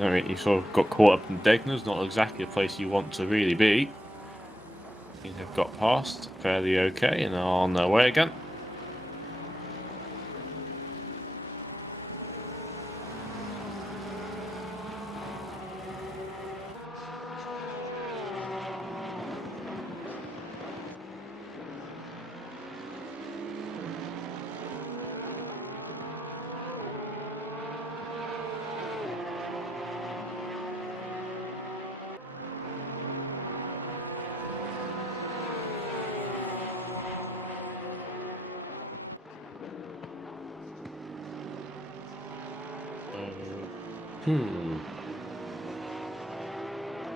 I mean, he sort of got caught up in Degner's, not exactly a place you want to really be. They've got past fairly okay and are on their way again.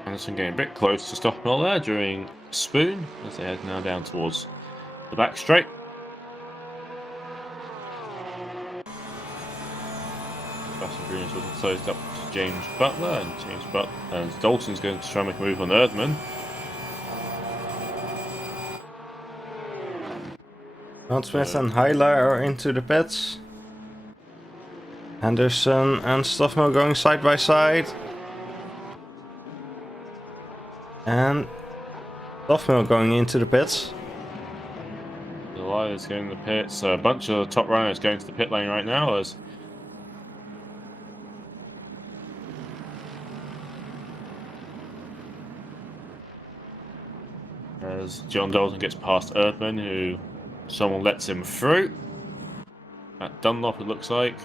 Anderson getting a bit close to Stockmill there during Spoon as they head now down towards the back straight. Sebastian Green is looking closed up to James Butler, and Dalton's going to try and make a move on Erdmann. Smith and Hyler are into the pits. Henderson and Stoffmill going side by side. And Stoffmill going into the pits. The Lions going to the pits. A bunch of the top runners going to the pit lane right now as John Dalton gets past Erdmann, who someone lets him through. At Dunlop, it looks like.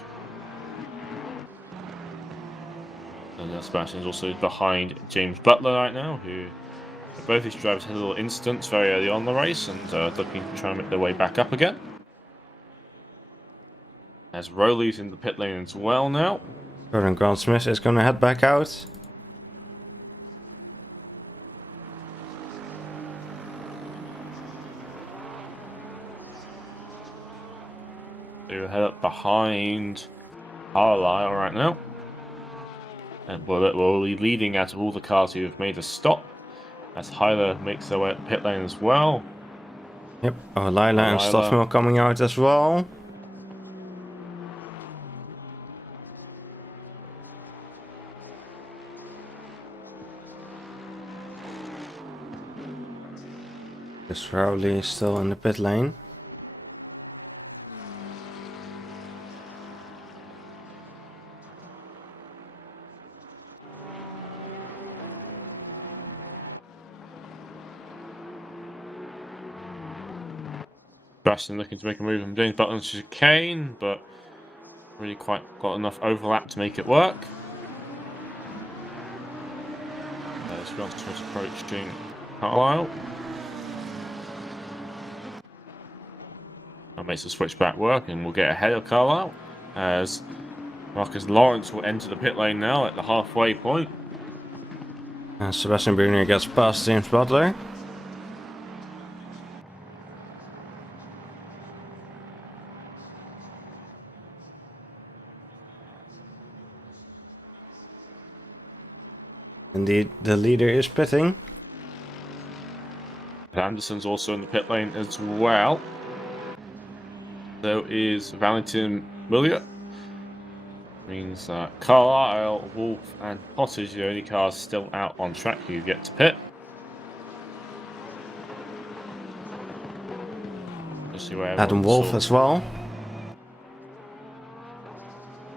And Sebastian is also behind James Butler right now, who both these drivers had a little incidents very early on in the race and looking to try and make their way back up again. As Rowley's in the pit lane as well now. Jordan Grant Smith is going to head back out. They head up behind Carlisle right now. And we'll be leading out of all the cars who have made a stop, as Hyler makes their way at the pit lane as well. Yep, Lila and Lila. Stoffmill coming out as well. Is Rowley still in the pit lane. Sebastian looking to make a move from James Button to chicane, but really quite got enough overlap to make it work. As Grant Smith approaching Carlisle. That makes the switchback work, and we'll get ahead of Carlisle as Marcus Lawrence will enter the pit lane now at the halfway point. And Sebastian Brunier gets past James Butler. Indeed, the leader is pitting. Anderson's also in the pit lane as well. So is Valentin Muller. Means that Carlisle, Wolf, and Pottage are the only cars still out on track who get to pit. Let's see where Adam Wolf as well.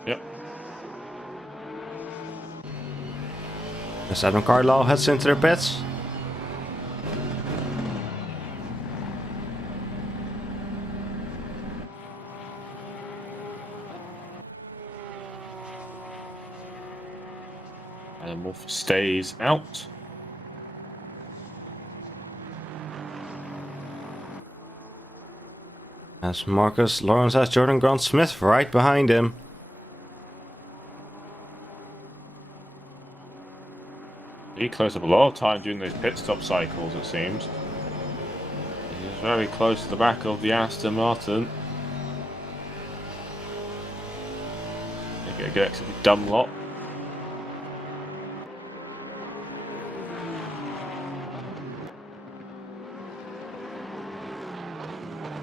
Yep. As Adam Carlisle heads into their pits. And Wolf stays out. As Marcus Lawrence has Jordan Grant Smith right behind him. He closed up a lot of time during those pit stop cycles, it seems. He's very close to the back of the Aston Martin. They get a good exit with Dunlop.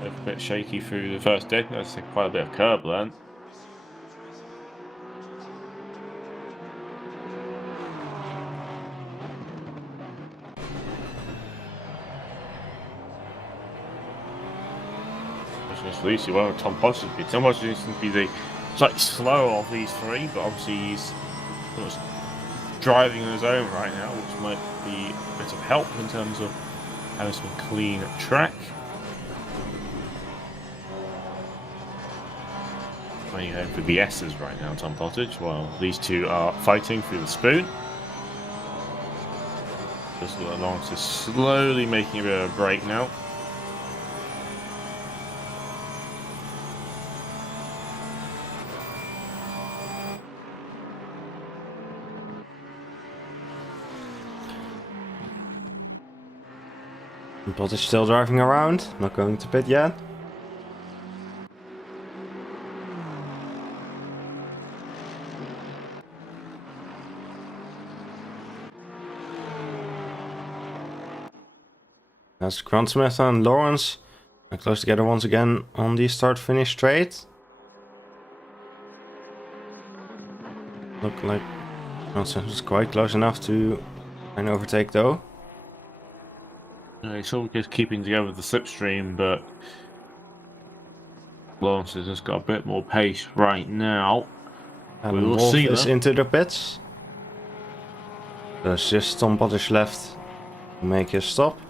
A bit shaky through the first dead. That's quite a bit of curb then. Least you won't Tom Pottage. Tom Pottage seems to be the slightly slower of these three, but obviously he's driving on his own right now, which might be a bit of help in terms of having some clean track. Playing home for the S's right now, Tom Pottage, while these two are fighting through the spoon. Just Lawrence is slowly making a bit of a break now. Pottage still driving around, not going to pit yet. That's Grant Smith and Lawrence are close together once again on the start-finish straight. Look like Grant Smith was quite close enough to try and overtake though. He's all just keeping together the slipstream, but Lawrence has just got a bit more pace right now. And we will Wolf see is them. into the pits. There's just Tom Pottage left to make his stop.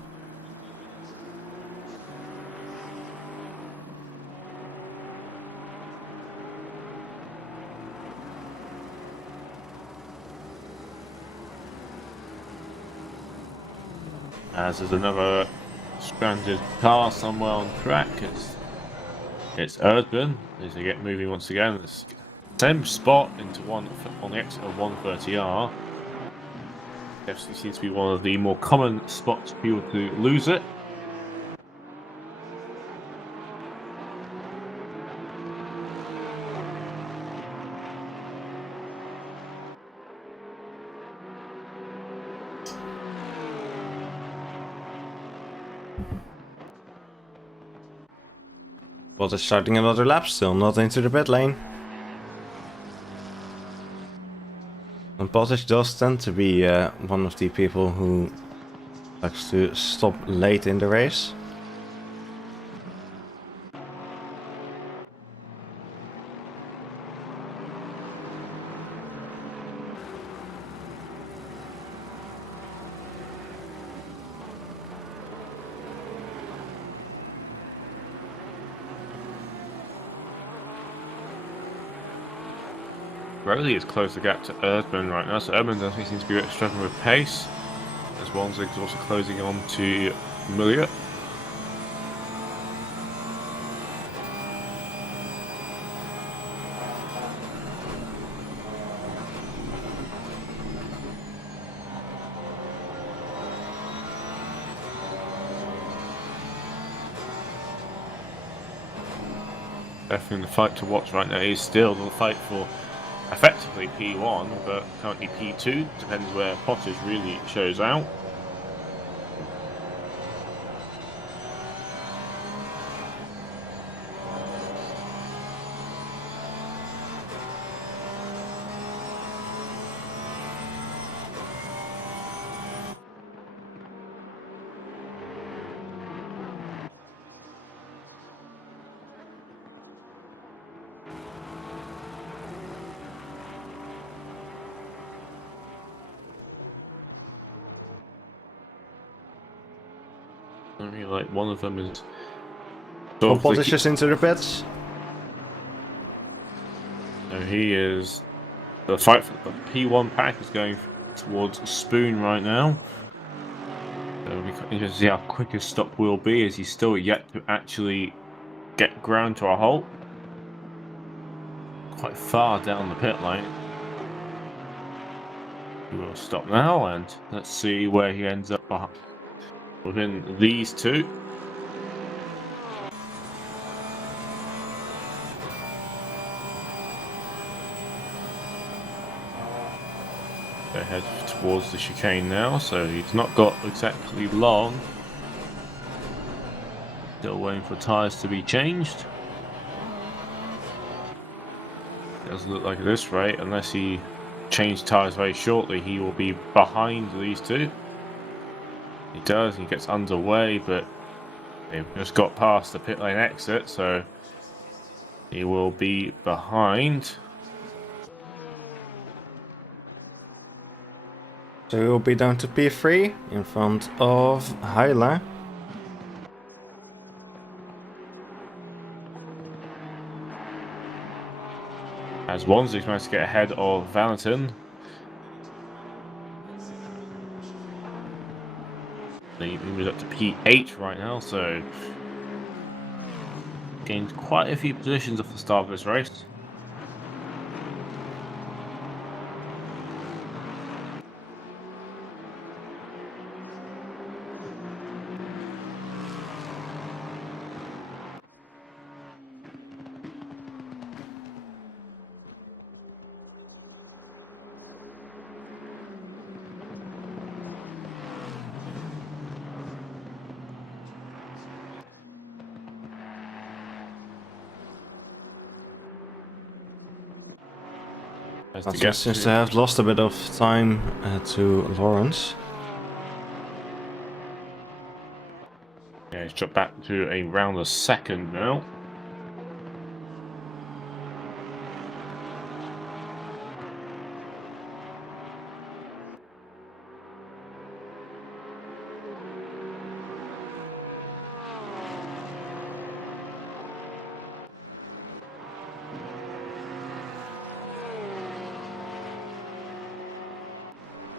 As there's another stranded car somewhere on track. It's Erdben as they get moving once again. It's same spot into one on the exit of 130R. Definitely seems to be one of the more common spots for people to lose it. But it's starting another lap, still not into the pit lane. And Bottas does tend to be one of the people who likes to stop late in the race. Rowley has closed the gap to Erdmann right now, so Erdmann definitely seems to be struggling with pace. As Wanzig's also closing on to Muller. Definitely the fight to watch right now is still the fight for effectively P1, but currently P2, depends where Potters really shows out. I mean, like one of them is. So Bottas just into the pits. So he is. The fight for the P1 pack is going towards Spoon right now. So we'll be interested to see how quick his stop will be, as he's still yet to actually get ground to a halt. Quite far down the pit lane. He will stop now, and let's see where he ends up within these two. They head towards the chicane now, so he's not got exactly long. Still waiting for tyres to be changed. Doesn't look like at this rate, unless he changed tyres very shortly, he will be behind these two. He does, he gets underway, but they've just got past the pit lane exit, so he will be behind. So he will be down to P3 in front of Hyla. As Wanzig's managed to get ahead of Valentin. He moves up to P8 right now, so gained quite a few positions off the start of this race. Bottas seems to have lost a bit of time to Lawrence. Yeah, he's dropped back to around a second now.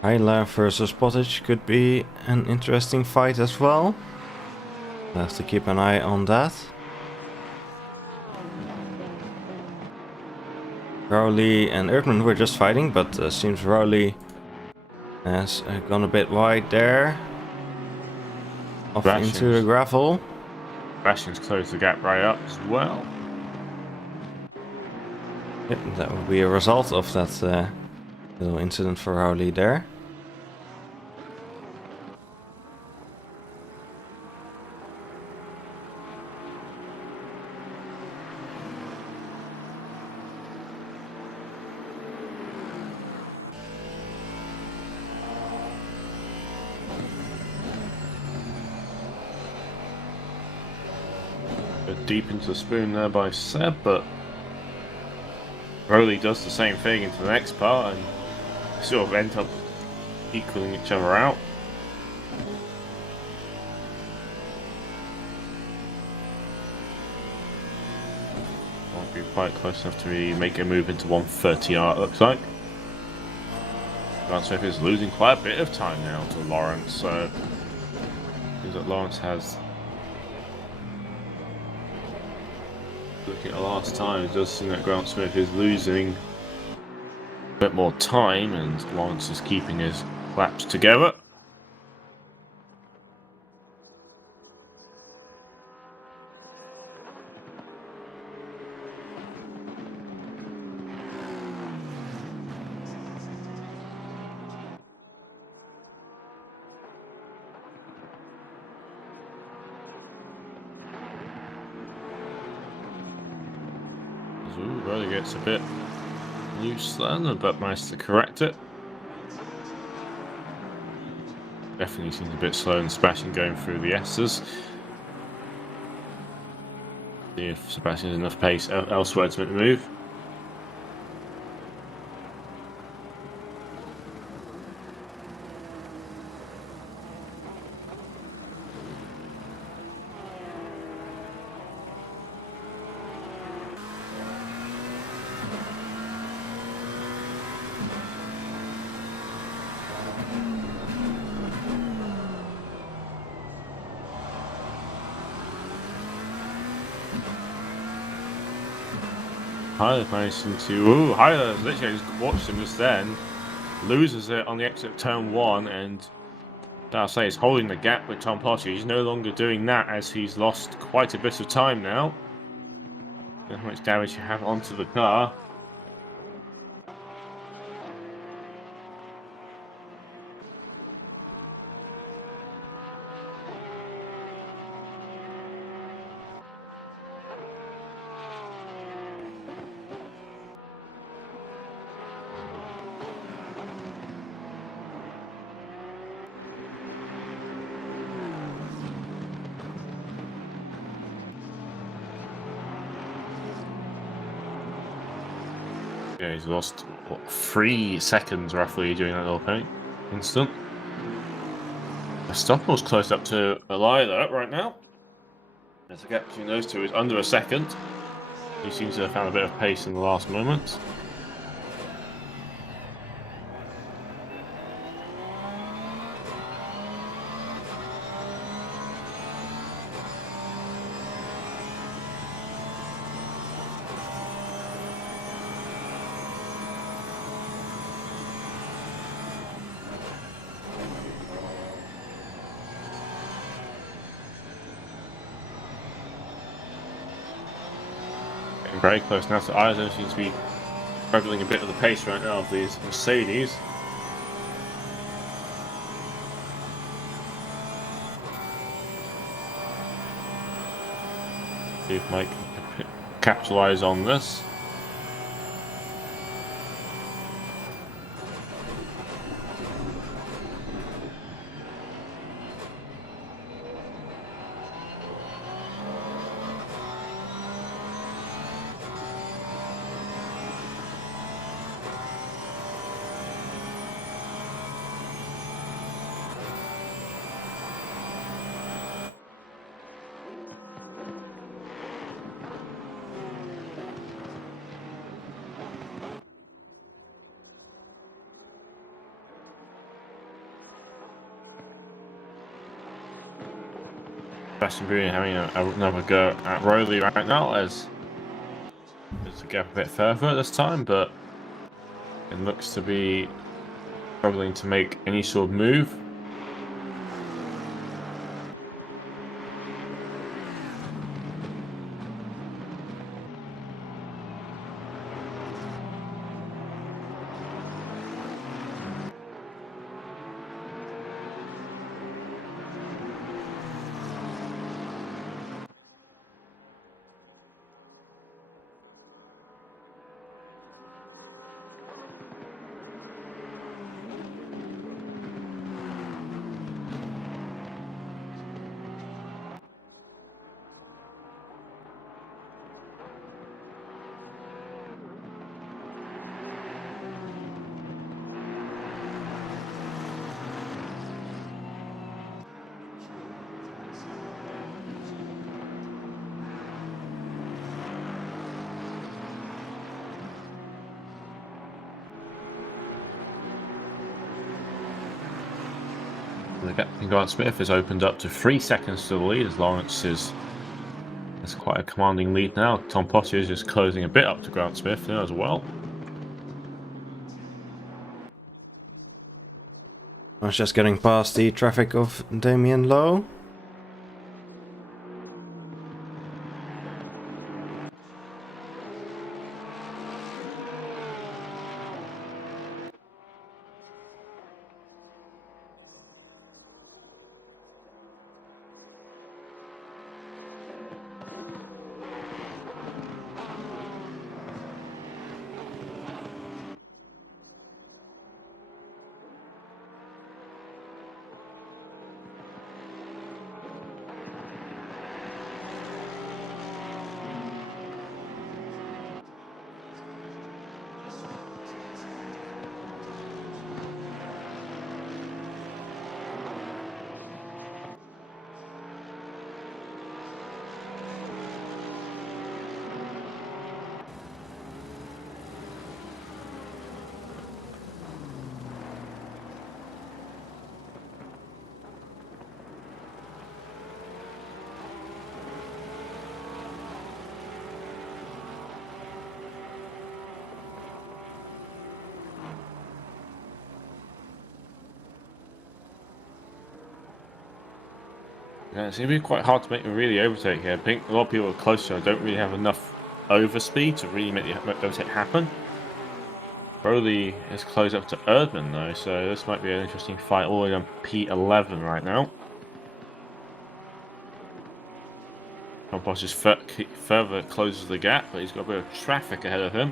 Hyla versus Bottas could be an interesting fight as well. We'll have to keep an eye on that. Rowley and Erdmann were just fighting, but seems Rowley has gone a bit wide there. Off into the gravel. Bastian's closed the gap right up as well. Yep, that will be a result of that little incident for Rowley there. Deep into the spoon there by Seb, but Rowley does the same thing into the next part and sort of end up equaling each other out. Won't be quite close enough to really make a move into 130R, it looks like. Grant Smith is losing quite a bit of time now to Lawrence, so it seems that Lawrence has. Looking at the last time, it does seem that Grant Smith is losing a bit more time, and Lawrence is keeping his laps together. Ooh, really gets a bit loose then, but managed to correct it. Definitely seems a bit slow and Sebastian going through the S's. See if Sebastian has enough pace elsewhere to make the move. Hyler's managing to. Ooh, Hyler's literally just watched him just then. Loses it on the exit of turn 1, and I'll say, is holding the gap with Tom Potter. He's no longer doing that as he's lost quite a bit of time now. How much damage you have onto the car. Yeah, he's lost, what, 3 seconds roughly during that little instant. Verstappen's close up to Elida right now. As the gap between those two is under a second. He seems to have found a bit of pace in the last moments. Getting very close now, so Ida seems to be struggling a bit of the pace right now of these Mercedes. See if Mike can capitalise on this. Sebastian Buemi having another go at Rowley right now as to get a bit further this time, but it looks to be struggling to make any sort of move. The gap between Grant Smith has opened up to 3 seconds to the lead as Lawrence is... That's quite a commanding lead now. Tom Potter is just closing a bit up to Grant Smith now as well. I was just getting past the traffic of Damien Lowe. Yeah, it's going to be quite hard to make a really overtake here. I think a lot of people are closer don't really have enough overspeed to really make the overtake happen. Brody is close up to Erdman though, so this might be an interesting fight all the way on P11 right now. Tom Boss just further closes the gap, but he's got a bit of traffic ahead of him.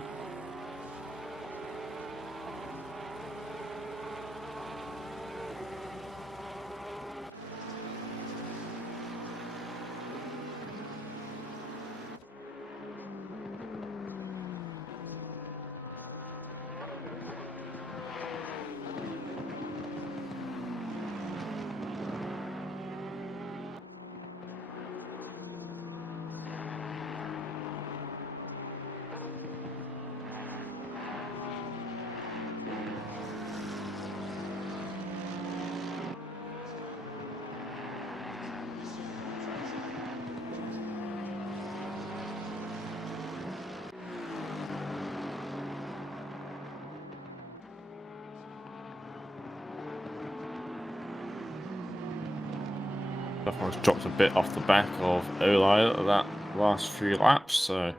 Someone's dropped a bit off the back of Oli at that last few laps, so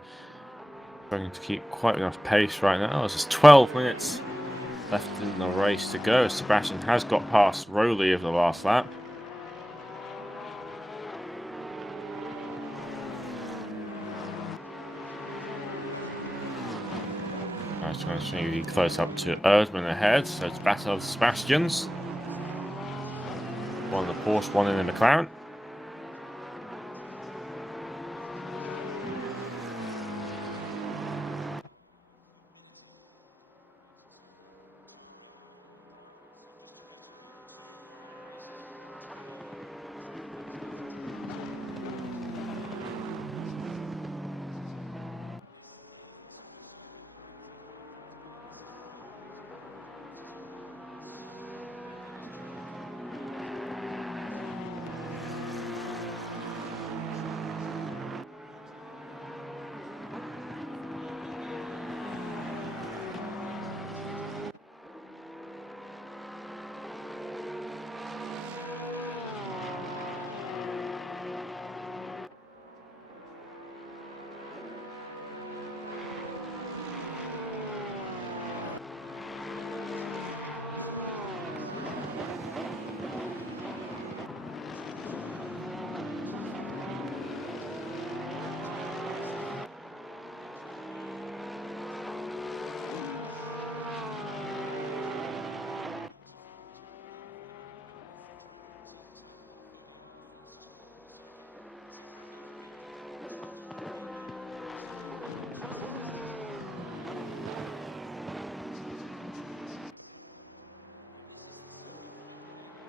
going to keep quite enough pace right now. There's 12 minutes left in the race to go. Sebastian has got past Rowley of the last lap. Nice trying to really close up to Erdman ahead, so it's battle of Sebastians. One in the Porsche, one in the McLaren.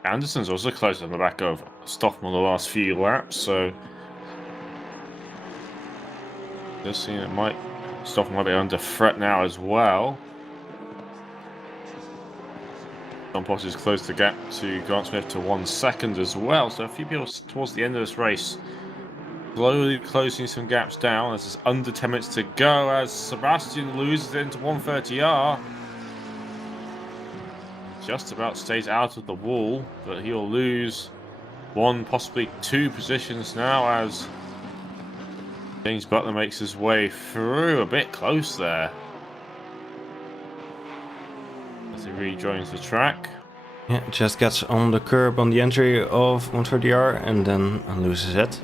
Anderson's also close on the back of Stoffman the last few laps, so just seeing it Stoffman might be under threat now as well. Tom Potts has closed the gap to Grant Smith to 1 second as well. So a few people towards the end of this race slowly closing some gaps down as there's under 10 minutes to go as Sebastian loses into 130R. Just about stays out of the wall, but he'll lose 1, possibly 2 positions now as James Butler makes his way through. A bit close there as he rejoins the track. Yeah, just gets on the curb on the entry of 130R and then loses it.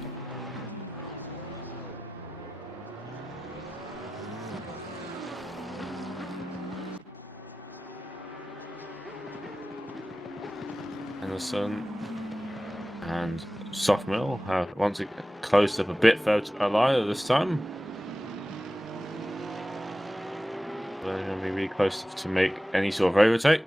Anderson and Softmill have once again closed up a bit further to Alida this time. They're going to be really close to make any sort of overtake.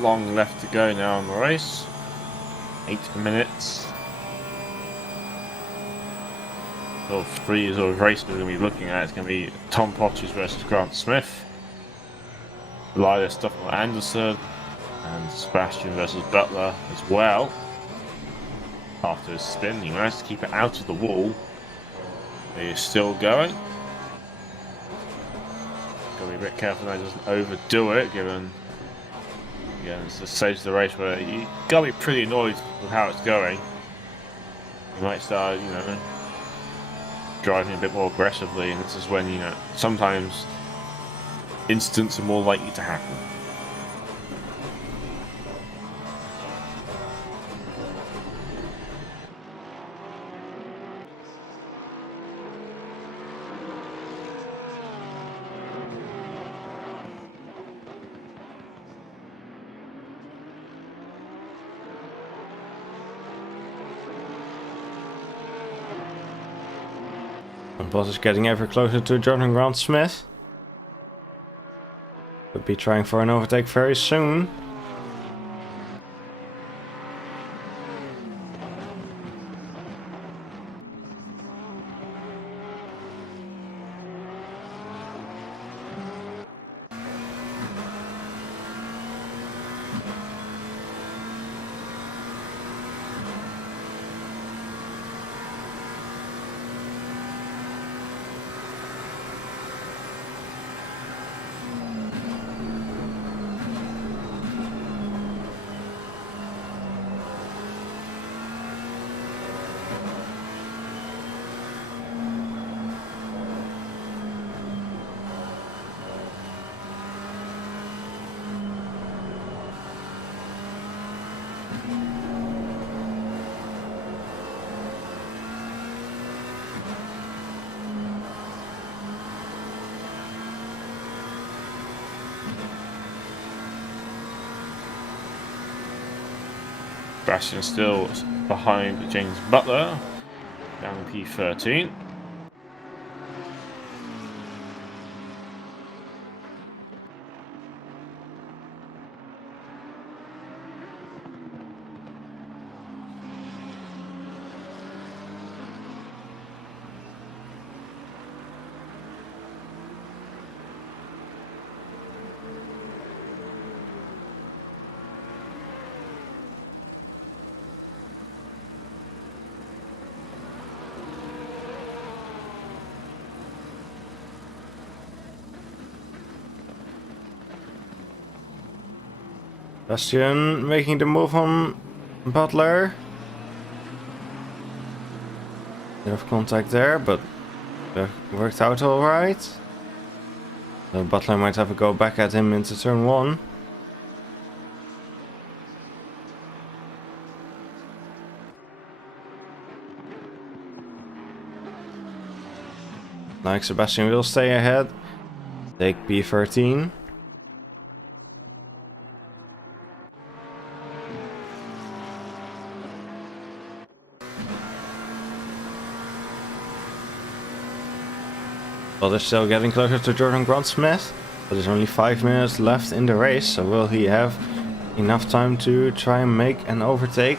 Long left to go now in the race. 8 minutes. So 3 sort of race we're going to be looking at. It's going to be Tom Potts versus Grant Smith, Elias Stoffel Anderson, and Sebastian versus Butler as well. After his spin, he managed to keep it out of the wall. He is still going. Got to be a bit careful that he doesn't overdo it, given again it's the stage of the race where you got to be pretty annoyed with how it's going. You might start, driving a bit more aggressively, and this is when sometimes incidents are more likely to happen. Bottas is getting ever closer to Jordan Grant Smith. Could be trying for an overtake very soon. Sebastian still behind James Butler, down in P13. Sebastian making the move on Butler. Bit of contact there, but worked out alright. So Butler might have a go back at him into turn 1. Like Sebastian will stay ahead. Take P13. Well, they're still getting closer to Jordan Grant-Smith, but there's only 5 minutes left in the race, so will he have enough time to try and make an overtake?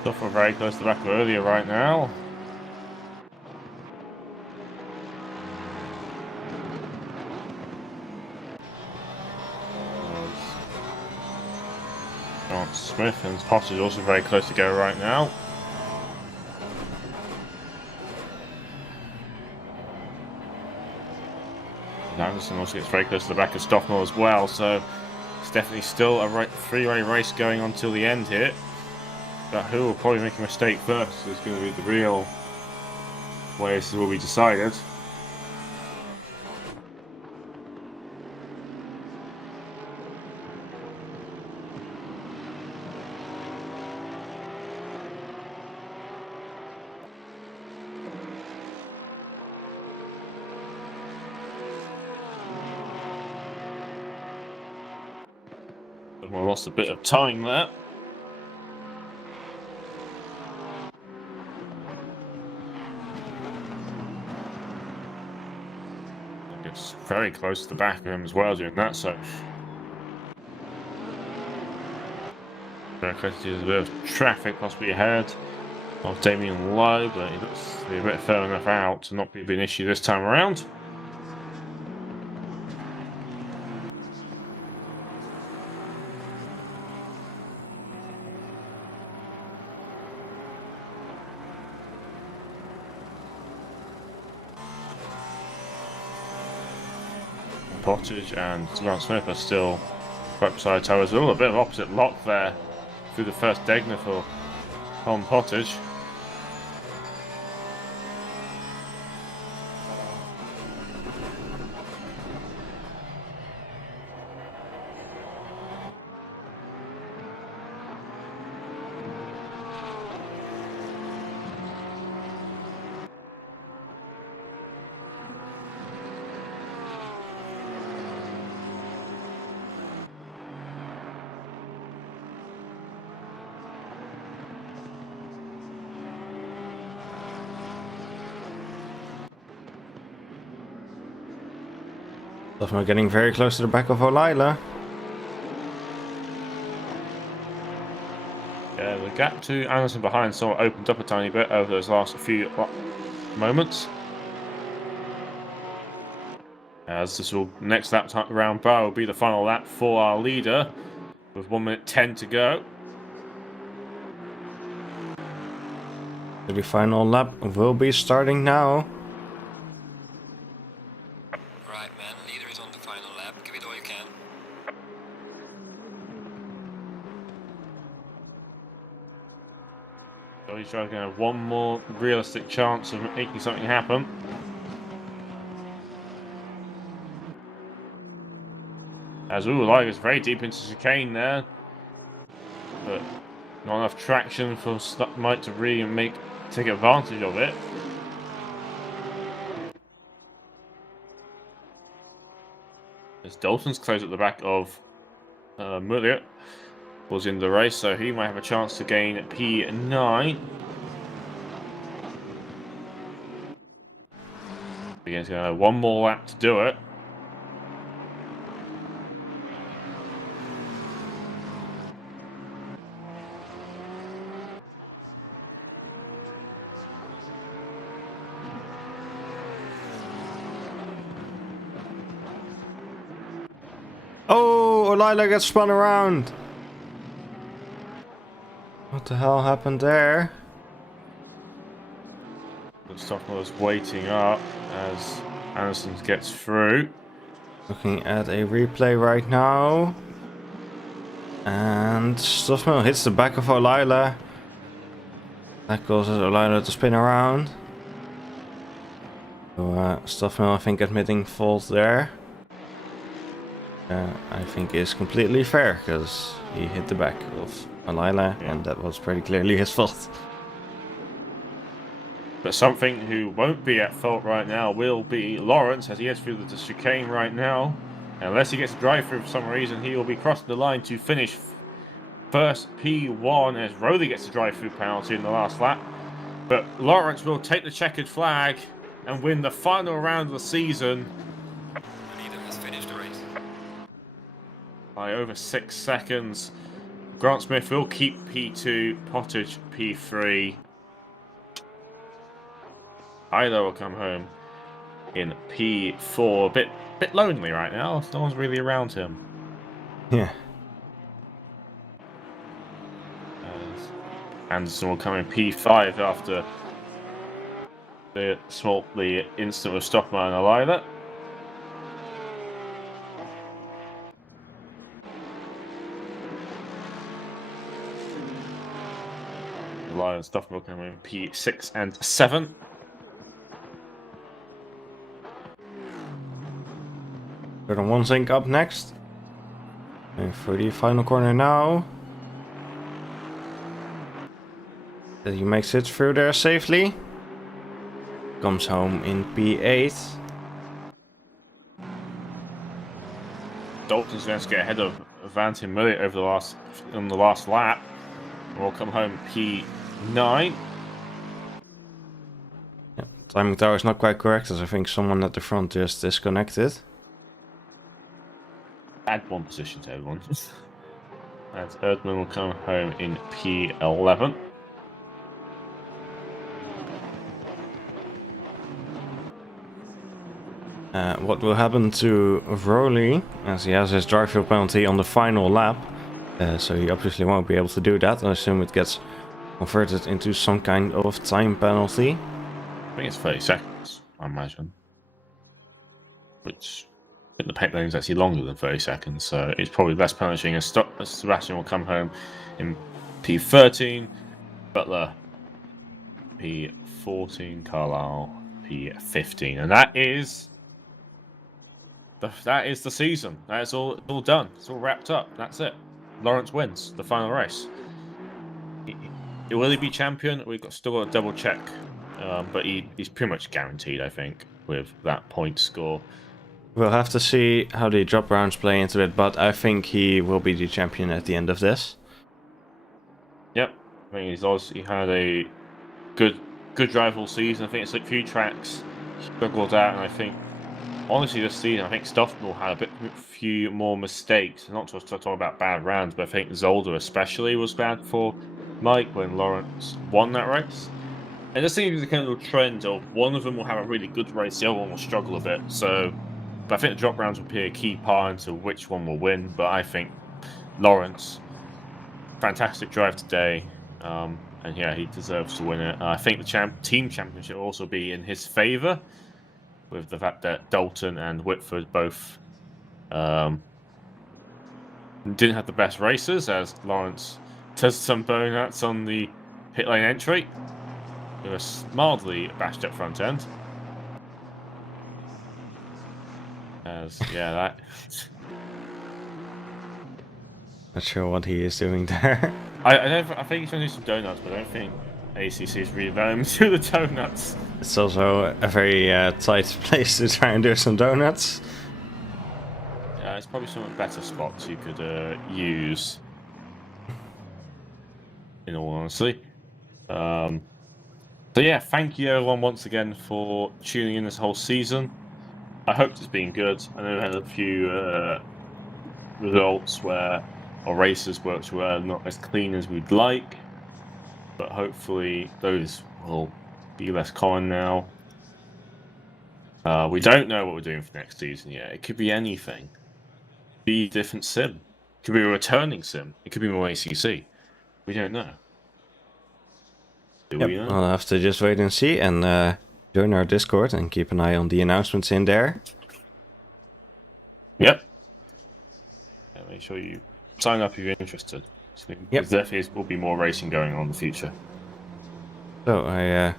Stuff are very close to the back earlier right now. Grant Smith and Potts is also very close to go right now. Anderson also gets very close to the back of Stoffel as well, so it's definitely still a three-way race going on till the end here. But who will probably make a mistake first is going to be the real way this will be decided. We lost a bit of time there. It's very close to the back of him as well doing that, so very close to a bit of traffic possibly ahead of Damien Lowe, but he looks to be a bit further enough out to not be an issue this time around. Pottage and Grant Smith are still right beside each other. There's a little bit of opposite lock there through the first Degner for Tom Pottage. Stoffel getting very close to the back of O'Leila. Yeah, the gap to Anderson behind sort of opened up a tiny bit over those last few moments. As this will next lap round bar will be the final lap for our leader with 1 minute 10 to go. The final lap will be starting now. Right, man. Leader is on the final lap. Give it all you can. So he's trying to have one more realistic chance of making something happen. As like it's very deep into chicane there, but not enough traction for Mike to really take advantage of it. As Dalton's close at the back of Mulliot was in the race, so he might have a chance to gain P9. He's going to have one more lap to do it. Oh, O'Leila gets spun around. the hell happened there? The Stockmiller's waiting up as Anderson gets through. Looking at a replay right now. And Stoffmill hits the back of Olila. That causes Olila to spin around. So Stoffmill, I think, admitting fault there. I think is completely fair, because he hit the back of Olila, and that was pretty clearly his fault. But something who won't be at fault right now will be Lawrence as he heads through the chicane right now. Unless he gets a drive through for some reason, he will be crossing the line to finish first P1 as Rowley gets a drive through penalty in the last lap. But Lawrence will take the checkered flag and win the final round of the season The leader has finished the race. by over 6 seconds. Grant Smith will keep P2, Pottage P3. Ilo will come home in P4. A bit lonely right now. No one's really around him. Yeah. Anderson will come in P5 after the incident with Stockmar and Olila. Olila and Stockmar will come in P6 and 7. Turn one sync up next. And for the final corner now. That he makes it through there safely. Comes home in P8. Dalton's going to get ahead of Vance and Millet over on the last lap. And will come home P9. Yeah, timing tower is not quite correct, as I think someone at the front just disconnected. Add one position to everyone. As Erdmann will come home in P11. What will happen to Rowley, as he has his drive-through penalty on the final lap, so he obviously won't be able to do that. I assume it gets converted into some kind of time penalty. I think it's 30 seconds, I imagine. Which, I think the pit lane is actually longer than 30 seconds, so it's probably less punishing. As Sebastian will come home in P13, Butler P14, Carlisle P15, and that is the season. That is all done. It's all wrapped up. That's it. Lawrence wins the final race. Will he be champion? Still got to double check, but he's pretty much guaranteed, I think, with that point score. We'll have to see how the drop rounds play into it, but I think he will be the champion at the end of this. Yep, I think he had a good drive all season. I think it's like a few tracks he struggled out, and I think honestly this season I think Stoffel had a few more mistakes. Not just talking about bad rounds, but I think Zolder especially was bad for Mike when Lawrence won that race. And there seems to be kind of a trend of one of them will have a really good race, the other one will struggle a bit. So, but I think the drop rounds will be a key part into which one will win. But I think Lawrence, fantastic drive today, and yeah, he deserves to win it. I think the team championship will also be in his favour, with the fact that Dalton and Whitford both didn't have the best races, as Lawrence tested some donuts on the pit lane entry. It was mildly bashed up front end. As yeah, that. Not sure what he is doing there. I think he's going to do some donuts, but I don't think ACC is really letting him do the donuts. It's also a very tight place to try and do some donuts. Yeah, it's probably some better spots you could use. In all honesty. So yeah, thank you everyone once again for tuning in this whole season. I hope it's been good. I know we had a few results where our races were not as clean as we'd like, but hopefully those will be less common now. We don't know what we're doing for next season yet. It could be anything. Be a different sim. It could be a returning sim. It could be more ACC. We don't know. Do Yep, we know? I'll have to just wait and see and join our Discord and keep an eye on the announcements in there. Yep. Yeah, make sure you sign up if you're interested. Yep. There definitely will be more racing going on in the future. So I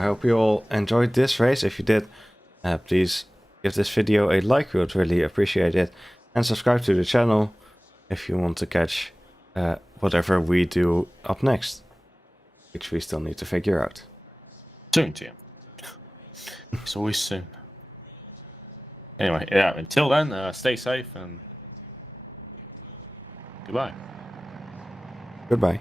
hope you all enjoyed this race. If you did, please give this video a like. We would really appreciate it, and subscribe to the channel if you want to catch whatever we do up next, which we still need to figure out. Soon, Jim. It's always soon. Anyway, yeah, until then, stay safe and goodbye. Goodbye.